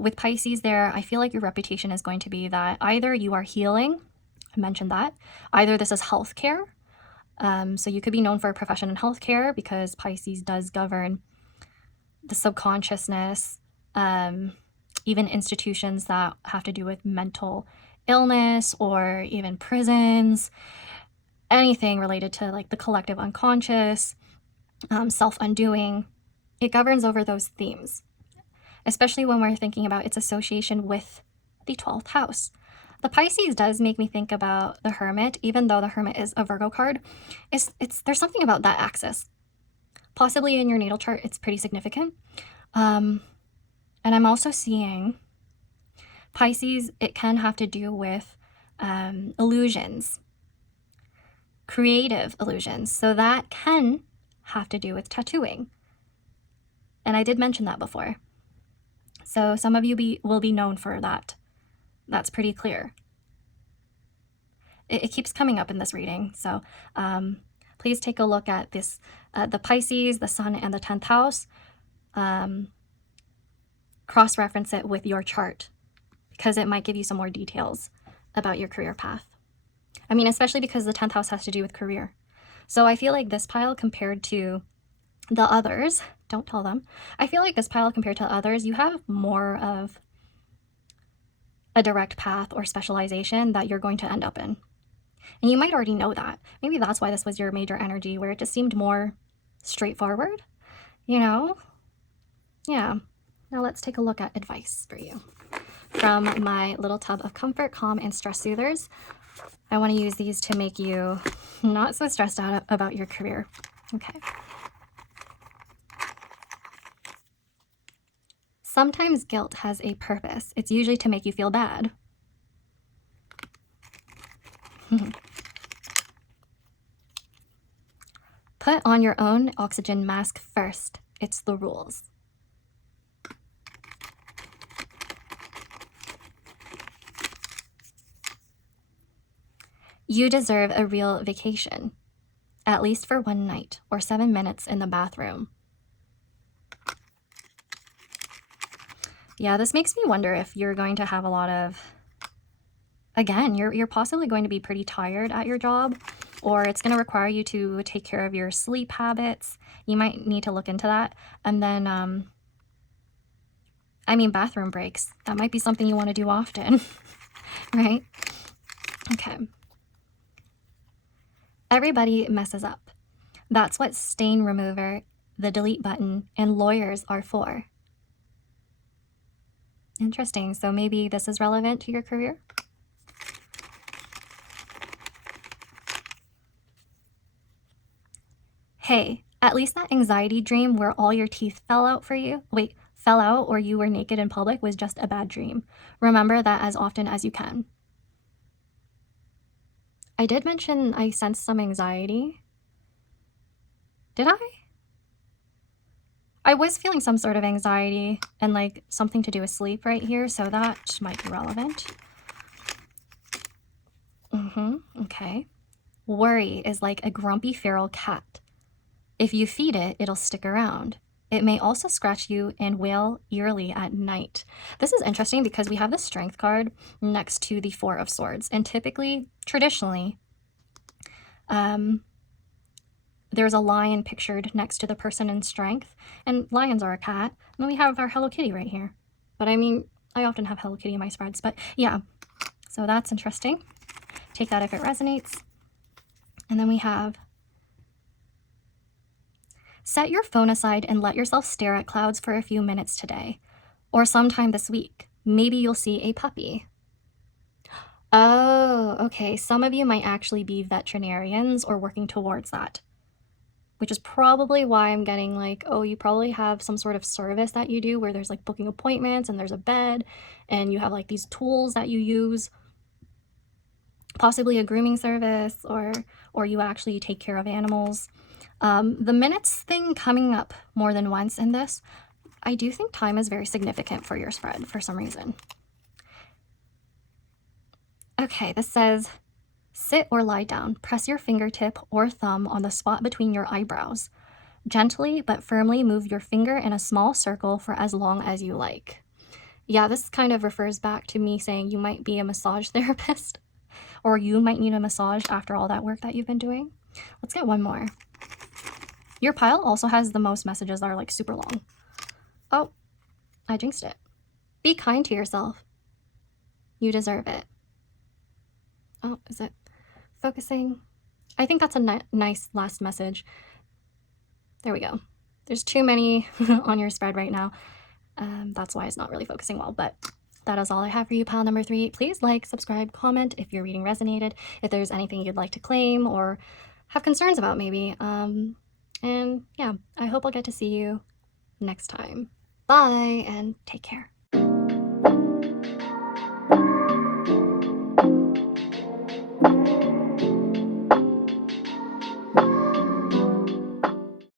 With Pisces there, I feel like your reputation is going to be that either you are healing, I mentioned that, either this is healthcare. So you could be known for a profession in healthcare because Pisces does govern the subconsciousness, even institutions that have to do with mental illness or even prisons, anything related to like the collective unconscious, self-undoing. It governs over those themes, especially when we're thinking about its association with the 12th house. The Pisces does make me think about the Hermit, even though the Hermit is a Virgo card. There's something about that axis. Possibly in your natal chart, it's pretty significant. And I'm also seeing Pisces, it can have to do with illusions, creative illusions. So that can have to do with tattooing. And I did mention that before. So some of you will be known for that. That's pretty clear. It keeps coming up in this reading. So please take a look at this, the Pisces, the Sun, and the 10th house. Cross-reference it with your chart because it might give you some more details about your career path. I mean, especially because the 10th house has to do with career. So I feel like this pile compared to the others, don't tell them, I feel like this pile compared to others, you have more of a direct path or specialization that you're going to end up in. And you might already know that. Maybe that's why this was your major energy, where it just seemed more straightforward, you know? Yeah. Now let's take a look at advice for you from my little tub of comfort, calm, and stress soothers. I want to use these to make you not so stressed out about your career. Okay. Sometimes guilt has a purpose. It's usually to make you feel bad. Put on your own oxygen mask first. It's the rules. You deserve a real vacation, at least for one night or 7 minutes in the bathroom. Yeah, this makes me wonder if you're going to have a lot of, again, you're possibly going to be pretty tired at your job, or it's going to require you to take care of your sleep habits. You might need to look into that. And then, I mean, bathroom breaks. That might be something you want to do often, right? Okay. Everybody messes up. That's what stain remover, the delete button, and lawyers are for. Interesting. So maybe this is relevant to your career? Hey, at least that anxiety dream where all your teeth fell out or you were naked in public was just a bad dream. Remember that as often as you can. I did mention I sensed some anxiety. Did I? I was feeling some sort of anxiety and like something to do with sleep right here, so that might be relevant. Okay. Worry is like a grumpy feral cat. If you feed it, it'll stick around. It may also scratch you and wail eerily at night. This is interesting because we have the Strength card next to the Four of Swords. And typically, traditionally, there's a lion pictured next to the person in Strength. And lions are a cat. And then we have our Hello Kitty right here. But I mean, I often have Hello Kitty in my spreads. But yeah, so that's interesting. Take that if it resonates. And then we have... Set your phone aside and let yourself stare at clouds for a few minutes today, or sometime this week. Maybe you'll see a puppy. Oh, okay. Some of you might actually be veterinarians or working towards that, which is probably why I'm getting like, oh, you probably have some sort of service that you do where there's like booking appointments and there's a bed and you have like these tools that you use, possibly a grooming service, or you actually take care of animals. The minutes thing coming up more than once in this, I do think time is very significant for your spread for some reason. Okay, this says, sit or lie down. Press your fingertip or thumb on the spot between your eyebrows. Gently but firmly move your finger in a small circle for as long as you like. Yeah, this kind of refers back to me saying you might be a massage therapist, or you might need a massage after all that work that you've been doing. Let's get one more. Your pile also has the most messages that are like super long. Oh, I jinxed it. Be kind to yourself. You deserve it. Oh, is it focusing? I think that's a nice last message. There we go. There's too many on your spread right now. That's why it's not really focusing well, but that is all I have for you, pile number 3. Please like, subscribe, comment if your reading resonated, if there's anything you'd like to claim or have concerns about maybe. And yeah, I hope I'll get to see you next time. Bye and take care.